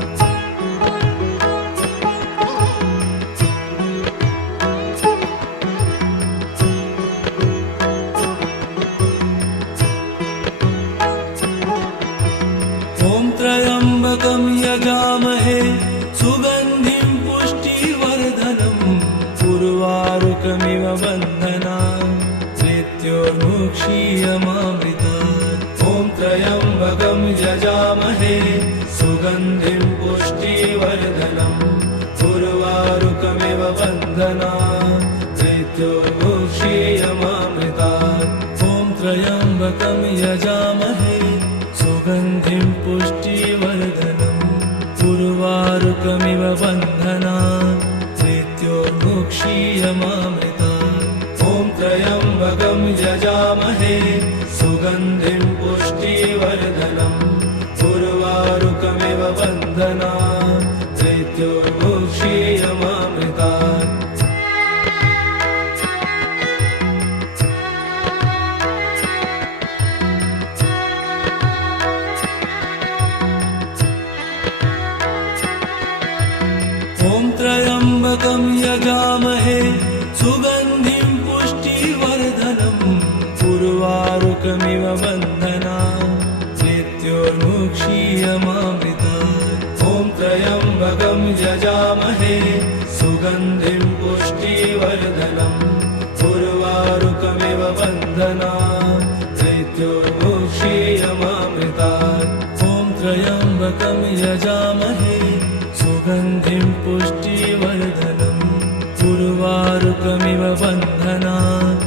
यजामहे सुगन्धिं पुष्टिवर्धनम् उर्वारुकमिव बन्धनान् मृत्योर्मुक्षीयमामृतात् ॐ त्र्यम्बकं यजामहे सुगन्धिं पुष्टिवर्धनम् उर्वारुकमिव बन्धनान् मृत्योर्मुक्षीयमामृतात् ॐ त्र्यम्बकं यजामहे सुगन्धिं पुष्टिवर्धनम् उर्वारुकमिव बन्धनान् मृत्योर्मुक्षीयमामृतात् ॐ त्र्यम्बकं यजामहे सुगन्धिं पुष्टिवर्धनम् उर्वारुकमिव बन्धनान् मृत्योर्मुक्षीयमामृतात् ॐ त्र्यम्बकं यजामहे सुगन्धिं पुष्टिवर्धनम् उर्वारुकमिव बन्धनान् मृत्योर्मुक्षीयमामृतात् ॐ त्र्यम्बकं यजामहे सुगन्धिं पुष्टिवर्धनम् उर्वारुकमिव बन्धनान् मृत्योर्मुक्षीयमामृतात् ॐ त्र्यम्बकं यजामहे सुगन्धिं पुष्टिवर्धनम् उर्वारुकमिव बन्धनान्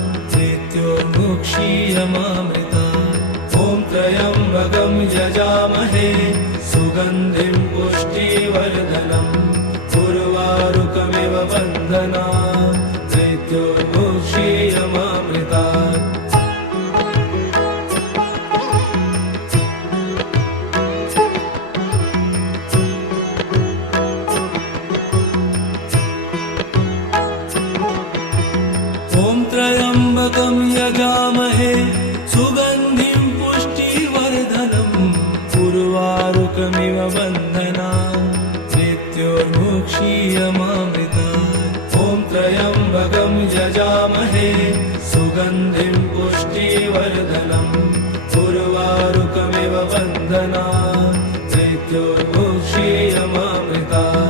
मृत्योर्मुक्षीयमामृतात् ॐ त्र्यम्बकं यजामहे सुगन्धिं पुष्टिवर्धनम् उर्वारुकमिव बन्धनान् मृत्योर्मुक्षीयमामृतात् ॐ त्र्यम्बकं यजामहे सुगन्धिं पुष्टिवर्धनम् उर्वारुकमिव बन्धनान् मृत्योर्मुक्षीयमामृतात् ॐ त्र्यम्बकं यजामहे सुगन्धिं पुष्टिवर्धनम् उर्वारुकमिव बन्धनान्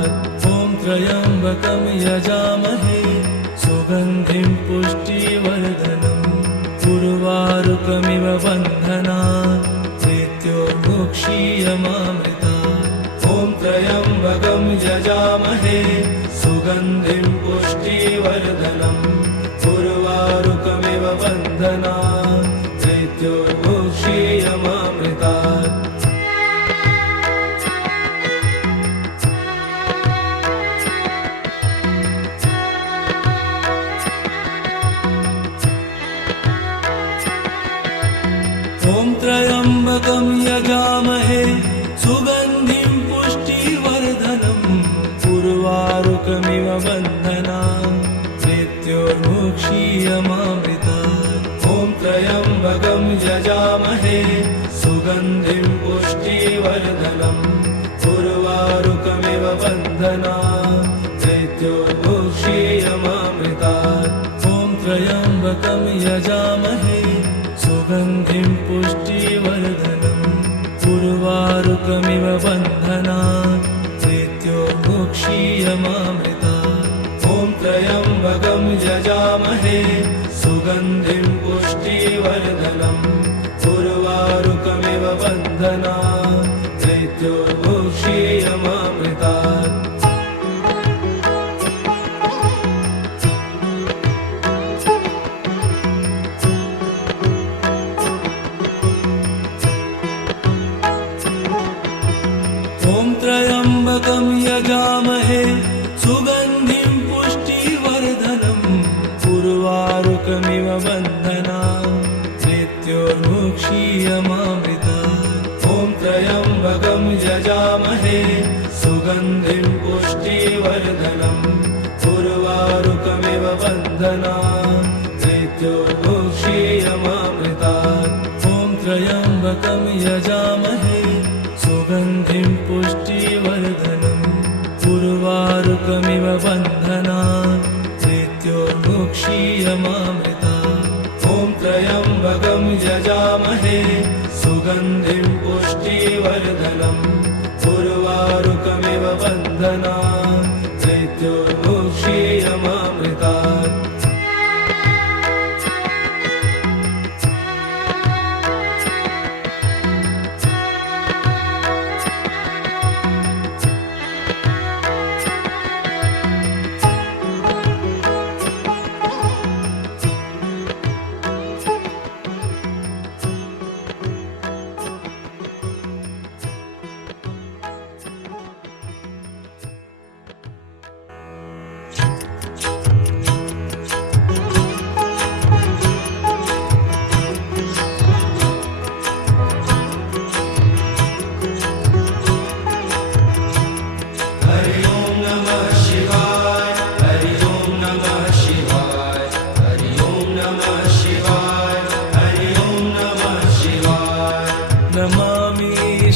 मृत्योर्मुक्षीयमामृतात् ॐ त्र्यम्बकं यजामहे सुगन्धिं पुष्टिवर्धनम् उर्वारुकमिव बन्धनान् मृत्योर्मुक्षीयमामृतात् ॐ त्र्यम्बकं यजामहे सुगन्धिं पुष्टिवर्धनम् उर्वारुकमिव बन्धनान् मृत्योर्मुक्षीयमामृतात् ॐ त्र्यम्बकं यजामहे सुगन्धिं पुष्टिवर्धनम् उर्वारुकमिव बन्धनान् मृत्योर्मुक्षीयमामृतात् ॐ त्र्यम्बकं यजामहे सुगन्धिं पुष्टिवर्धनम् उर्वारुकमिव बन्धनान् मृत्योर्मुक्षीयमामृतात् ॐ त्र्यम्बकं यजामहे सुगन्धिं पुष्टिवर्धनम् उर्वारुकमिव बन्धनान् मृत्योर्मुक्षीयमामृतात् ॐ त्र्यम्बकं यजामहे सुगन्धिं पुष्टिवर्धनम् उर्वारुकमिव बन्धनान् मृत्योर्मुक्षीयमामृतात् ॐ त्र्यम्बकं यजामहे सुगन्धिं पुष्टिवर्धनम् उर्वारुकमिव बन्धनान् मृत्योर्मुक्षीयमामृतात् ॐ त्र्यम्बकं यजामहे सुगन्धिं पुष्टिवर्धनम् उर्वारुकमिव बन्धनान् मृत्योर्मुक्षीयमामृतात् ॐ त्र्यम्बकं यजामहे सुगन्धिं पुष्टिवर्धनम् उर्वारुकमिव बन्धनान् मृत्योर्मुक्षीयमामृतात् ॐ त्र्यम्बकं यजामहे सुगन्धिं पुष्टिवर्धनम् उर्वारुकमिव बन्धनात् मृत्योर्मुक्षीयमामृतात्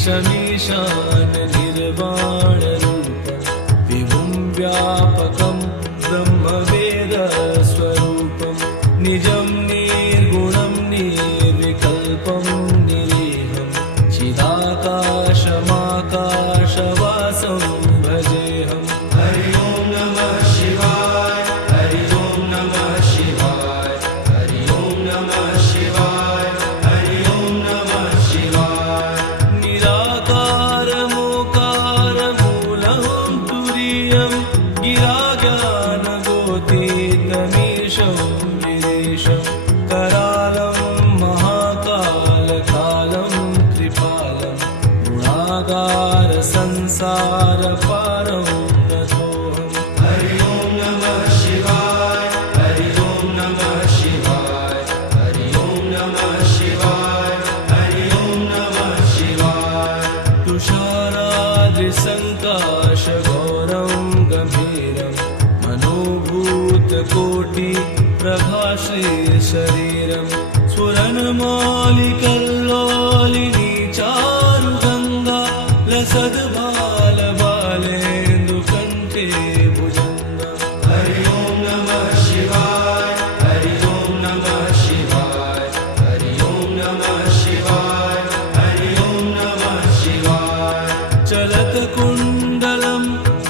शमीशान निर्वाणरूपं विभुं व्यापकं ब्रह्मवेदस्वरूपं निजं निर्गुणं निर्विकल्पं निरीहं चिदाकाशमाकाशवासं भजेऽहम् हरि ओं नमः शिवाय हरि ओं नमः शिवाय हरि ओं नमः शिवाय हरि ओं नमः शिवाय गिराज्ञानगोतीतमीशं गिरीशं करालं महाकालकालं कृपालं गुणागारसंसारपारं नतोऽहम् हरि ओं नमः शिवाय हरि ओं नमः शिवाय हरि ओं नमः शिवाय हरि ओं नमः शिवाय तुषाराद्रिसङ्काशगौरं गम्भीरं मनोभूतकोटिप्रभाश्रीशरीरं स्फुरन्मौलिकल्लोलिनी चारुगङ्गा लसद्बालबालेन्दुकण्ठे भुजङ्गम् हरि ओं नमः शिवाय हरि ओं नमः शिवाय हरि ओं नमः शिवाय हरि ओं नमः शिवाय चलत्कुण्डलं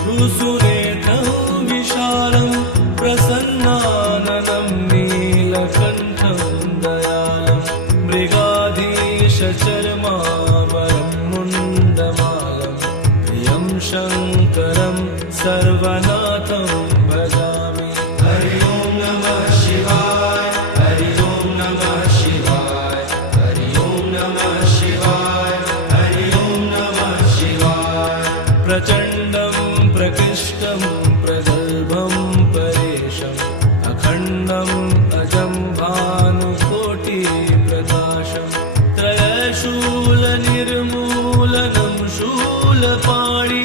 रुसुरेखं विशालं प्रसन्नाननं नीलकण्ठं दयालं मृगाधीशचर्मामरं मुण्डमालं प्रियं शङ्करं सर्वनाथं भजामि हरि ओं नमः शिवाय हरि ओं नमः शिवाय हरि ओं नमः शिवाय हरि ओं नमः शिवाय प्रचण्डं प्रकृष्टं प्रगल्भं परेशम् अखण्डम् अजं भानुकोटिप्रकाशं त्रयशूलनिर्मूलनं शूलपाणि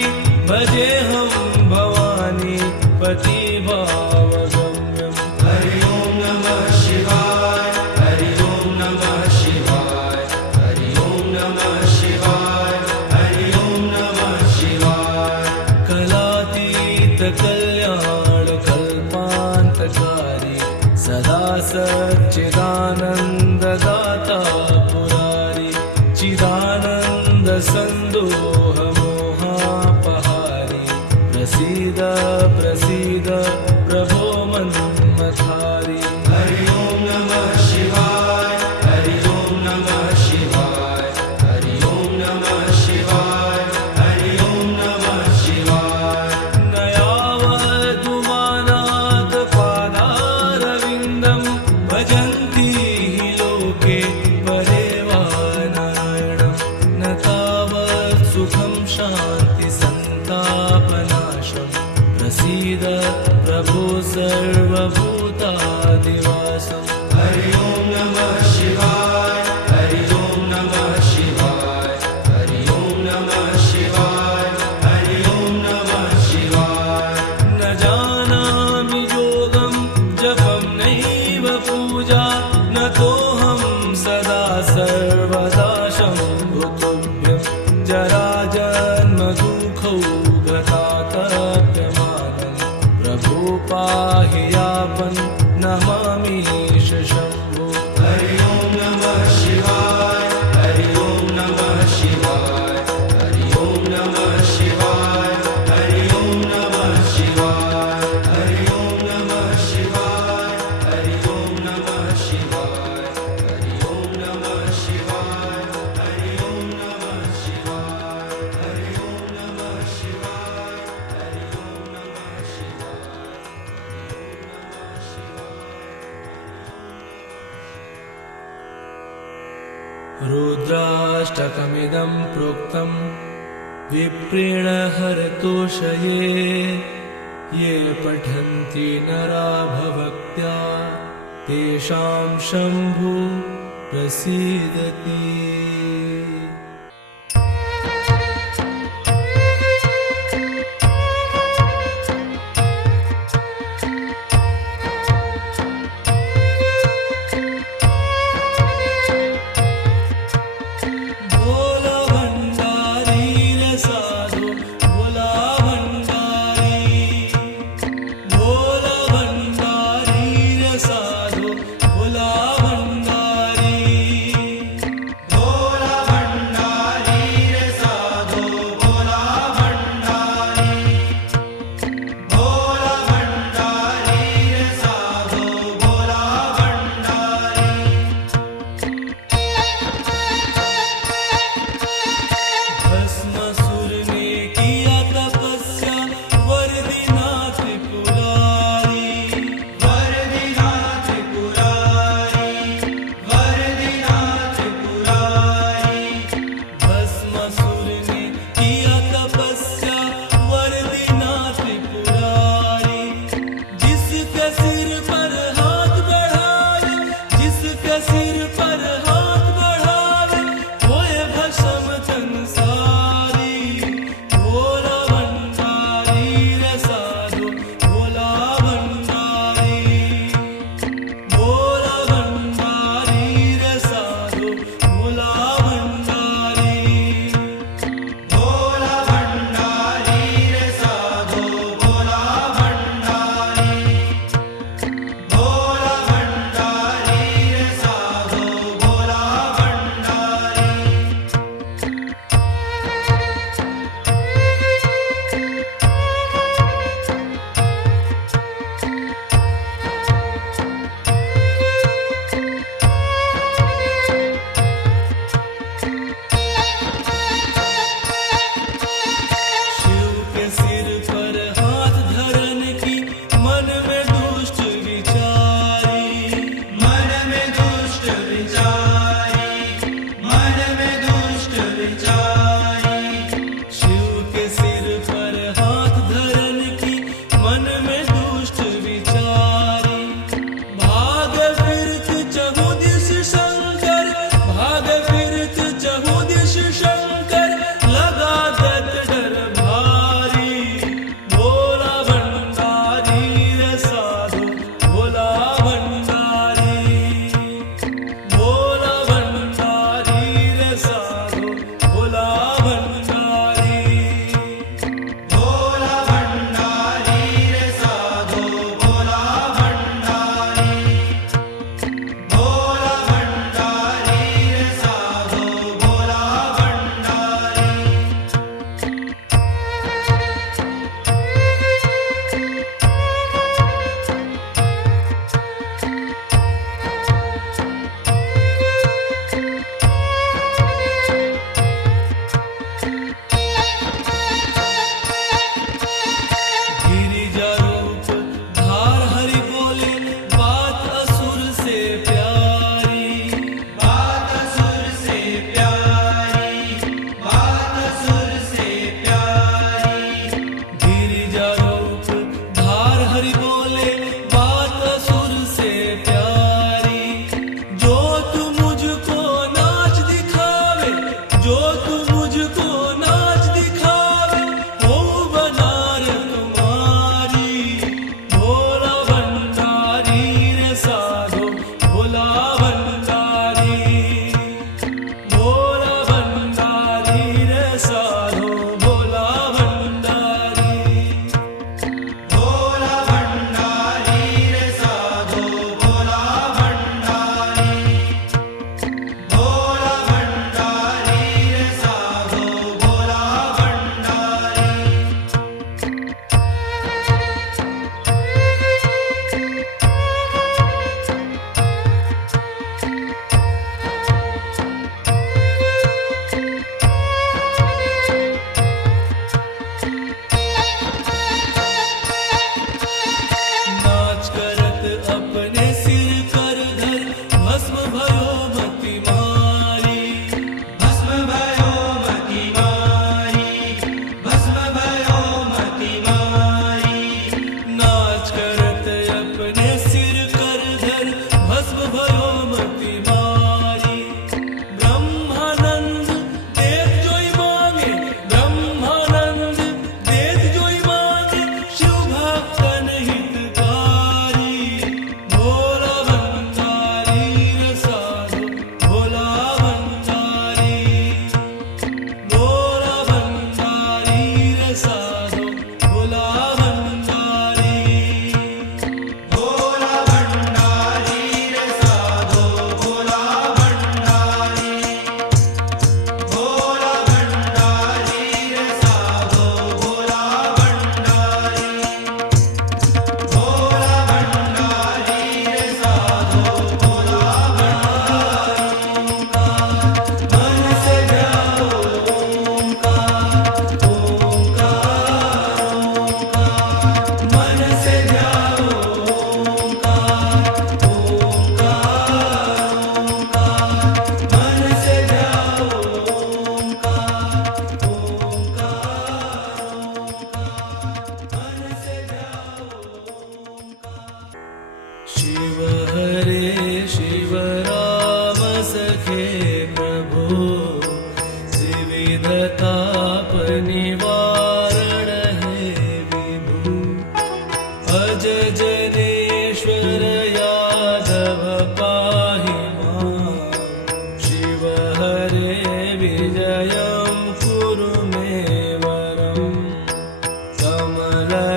भजेऽहं भवानी पतिभावगम्यम् हरि ओं नमः शिवाय हरि ओं नमः शिवाय हरि ओं नमः शिवाय हरि ओं नमः शिवाय कलातीतकल्याणकल्पान्तकारी सदा सच्चिदानन्ददाता पुरारी चिदानन्दसन्दोहमोहापहारी प्रसीद प्रसीद प्रभो मन्मथारी हरि ओं नमः शिवाय हरि ओं नमः शिवाय हरि ओं नमः शिवाय हरि ओं नमः शिवाय नयावधुमानात् पादारविन्दं भजन्ति हि लोके परेवानारायणं न तावत् सुखं शान्तिसन्तापनाशं प्रसीद प्रभो सर्वभूतादिवासम् हरि ओं नमः शिवाय हरि ओं नमः शिवाय हरि ओं नमः शिवाय हरि ओं नमः शिवाय न जानामि योगं जपं नैव पूजा न तोऽहं सदा सर्वदा शम्भुतुभ्यं जराजन्मदुःखौ गतातप्यमानं प्रभो पाहि यापन् नमामि रुद्राष्टकमिदं प्रोक्तं विप्रेण हरतोषये ये पठन्ति नरा भवक्त्या तेषां शम्भु प्रसीदति। भोला भंडारी रे साधु भोला भंडारी, भोला भंडारी रे साधु भोला भंडारी,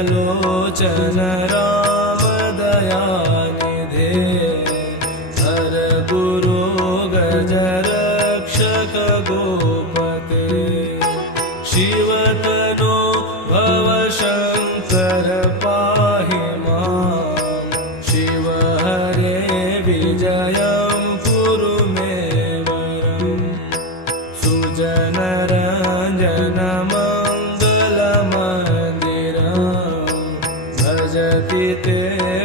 लोचन राम दयानिधे हर गुरु गज रक्षक गोपते शिवतनो भव शंकर पाहि मां शिव हरे विजयं कुरु मे वरम् सुजन रंजन भजति ते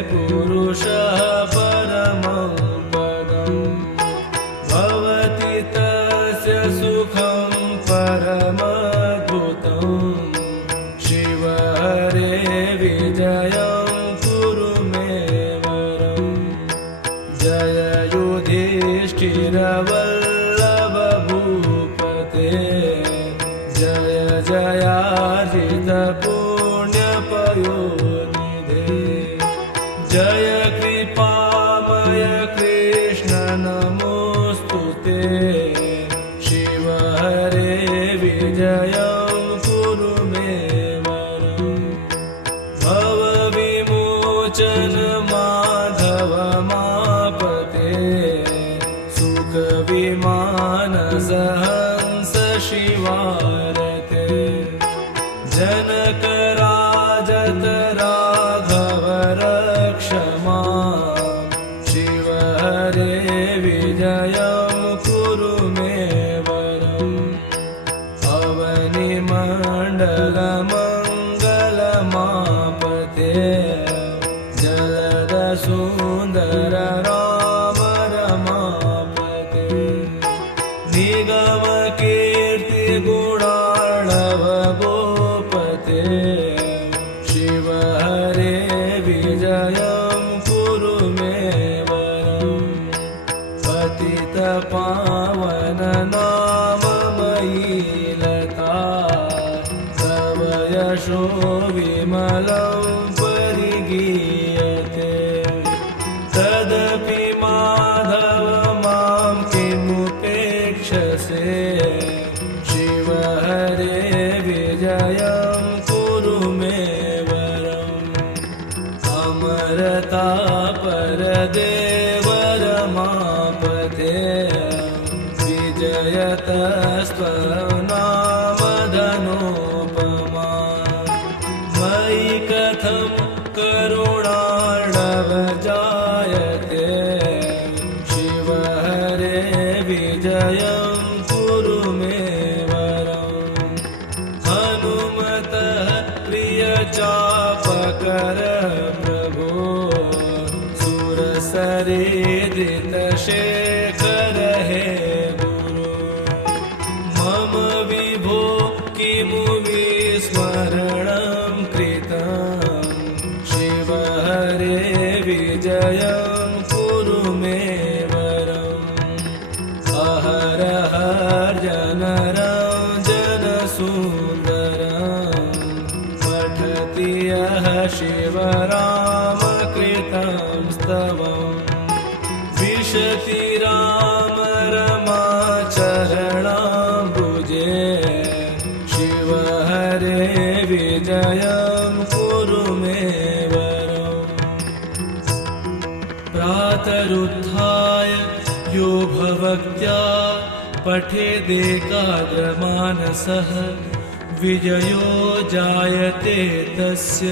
पुरुषः परमं पदम् भवति तस्य सुखं परमद्भुतम् शिव हरे विजयं कुरु मे वरम् जय युधिष्ठिरवल्लभ भूपते जय जयार्जित पुण्यपयोनिधे जय कृपामय कृष्ण नमोस्तुते शिव हरे विजयं कुरु मे वरम् भव विमोचन माधव मापते सुख विमान सहंस शिवारते जनक राजत राघव रक्ष मां शिव हरे विजयं कुरु मे वरम् अवनि मण्डल मङ्गल मापते जलद सुन्दर राम रमापते निगम कीर्ति गुणार्णव गोपते शिव हरे विजयं कुरु मे वरम् पतित पावन नाम मयीलता तव यशो विमलं परिगीयते तदपि माधव मां किमुपेक्षसे शिव हरे विजयं कुरु मे वरम् अमरता परदेवर मापते विजयतस्त्वनामधनोपमा मयि कथं करुणार्णव जायते शिव हरे विजयं कुरु मे वरम् हनुमतः प्रिय चापकर प्रभो सुरसरिदित शेखर हे गुरु मम विभो किमु विस्मरणं कृतं शिव हरे विजयं कुरु मे वरम् अहर हर्जन रञ्जन सुन्दरं पठति यः शिव राम कृतं स्तवम् विशति राम रमाचरणाम्बुजे शिव हरे विजयं कुरु मे वरम् प्रातरुत्थाय यो भवत्या पठेदेकाग्रमानसः विजयो जायते तस्य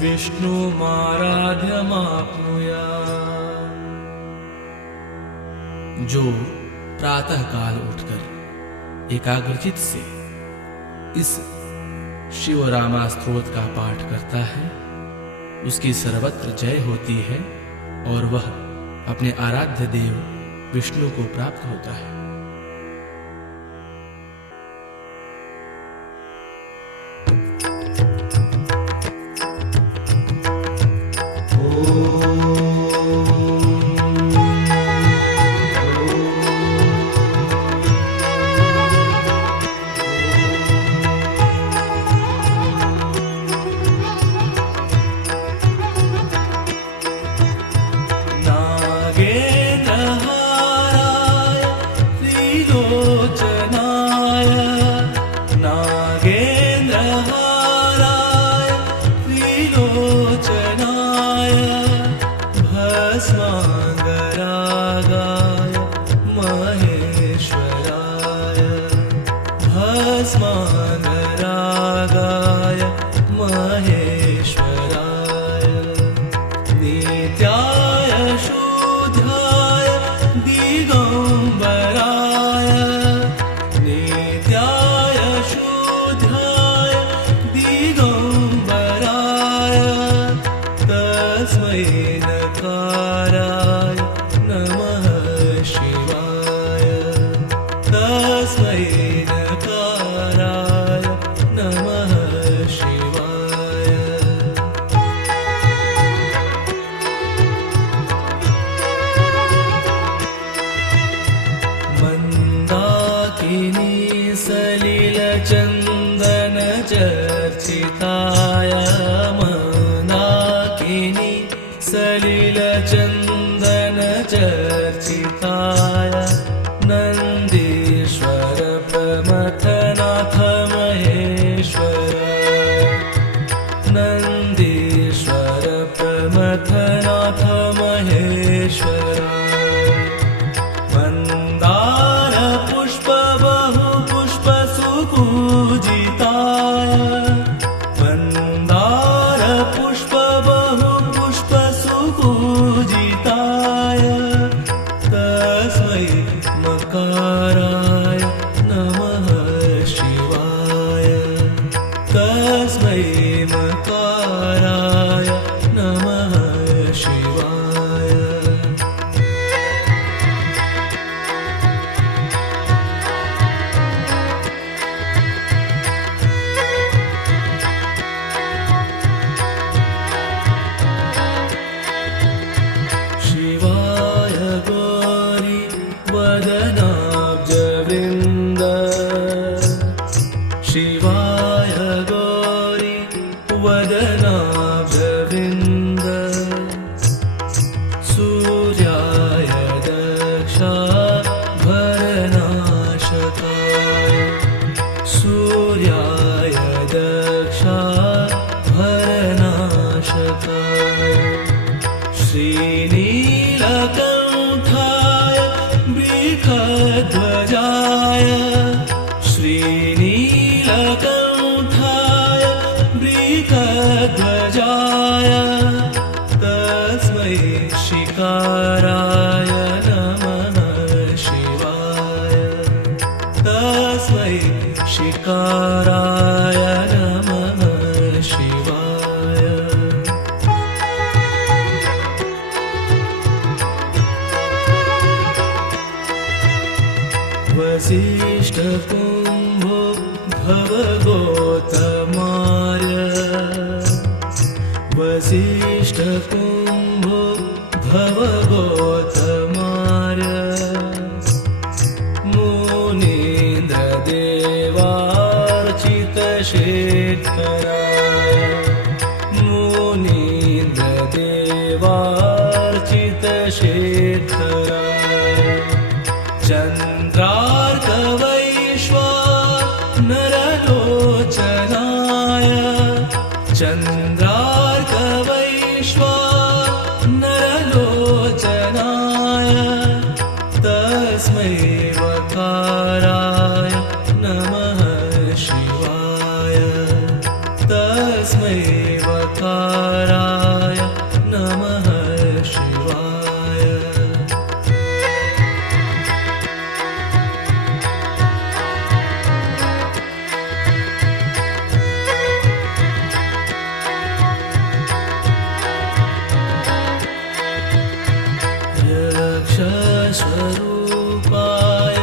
विष्णुमाराध्यमाप्नुयात्। जो प्रातः काल उठकर एकाग्रचित से इस शिव रामा स्तोत्र का पाठ करता है उसकी सर्वत्र जय होती है और वह अपने आराध्य देव विष्णु को प्राप्त होता है। शिवाय महेश्वराय नित्याय शुद्धाय दिगंबराय नित्याय शुद्धाय दिगंबराय तस्मै नकाराय नमः शिवाय तस्मै नकाराय नमः शिवाय मन्दाकिनी सलिलचन्दन चर्चिताय मन्दाकिनी सलिलचन्दन चर्चिताय नन्दीश्वर प्रमथनाथ महेश्वराय नन्दीश्वर प्रमथनाथ महेश्वराय मन्दार पुष्प बहु पुष्प सुपूजिताय मन्दार पुष्प बहु पुष्प सुपूजिताय तस्मै मकाराय नमः शिवाय तस्मै मकाराय नमः शिवाय शिवाय गौरी वदनाब्जवृन्द शिवाय गौरी वदनाब्जवृन्द सूर्याय दक्षाभरनाशकाय सूर्याय दक्षाभरनाशकाय श्रीनीलकण्ठाय वृषध्वजाय श्रीनीलकण्ठाय वृषध्वजाय तस्मै शिकाराय नमः शिवाय तस्मै शिकाराय नमः शिवाय वसिष्ठकुम्भो भवगोतमार्य वसिष्ठकुम्भो भवगोतमार्य मुनीन्द्रदेवार्चितशेखराय मुनीन्द्रदेवार्चितशेखराय चन्द्रार्कवैश्वानरलोचनाय चन्द्रार्कवैश्वानरलोचनाय तस्मै वकाराय नमः शिवाय तस्मै वकाराय नमः शिवाय यक्षस्वरूपाय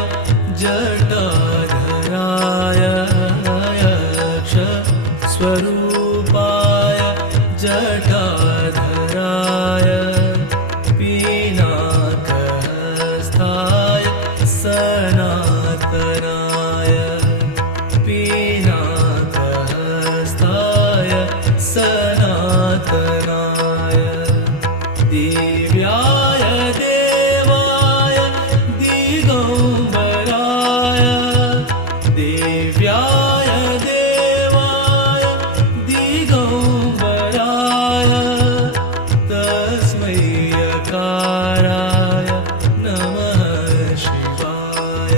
जटाधराय यक्षस्वरूपाय जटाधराय पिनाकहस्ताय सनातनाय पिनाकहस्ताय सनातनाय दिव्याय देवाय दिगंबराय दिव्याय देवाय दिगंबराय तस्मै यकाराय नमः शिवाय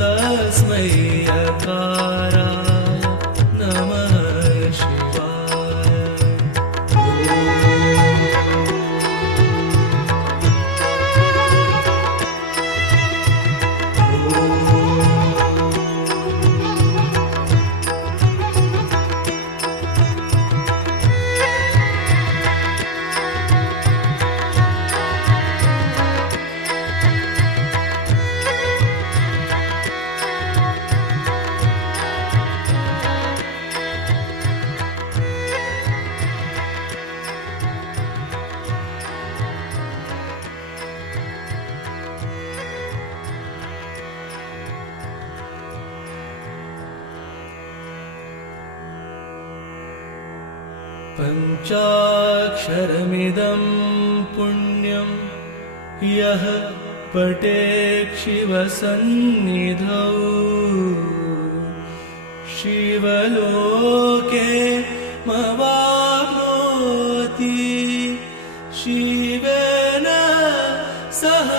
तस्मै यकाराय नमः शिवाय। पञ्चाक्षरमिदं पुण्यं यः पठेत् शिवसन्निधौ शिवलोके मवाप्नोति शिवेन सह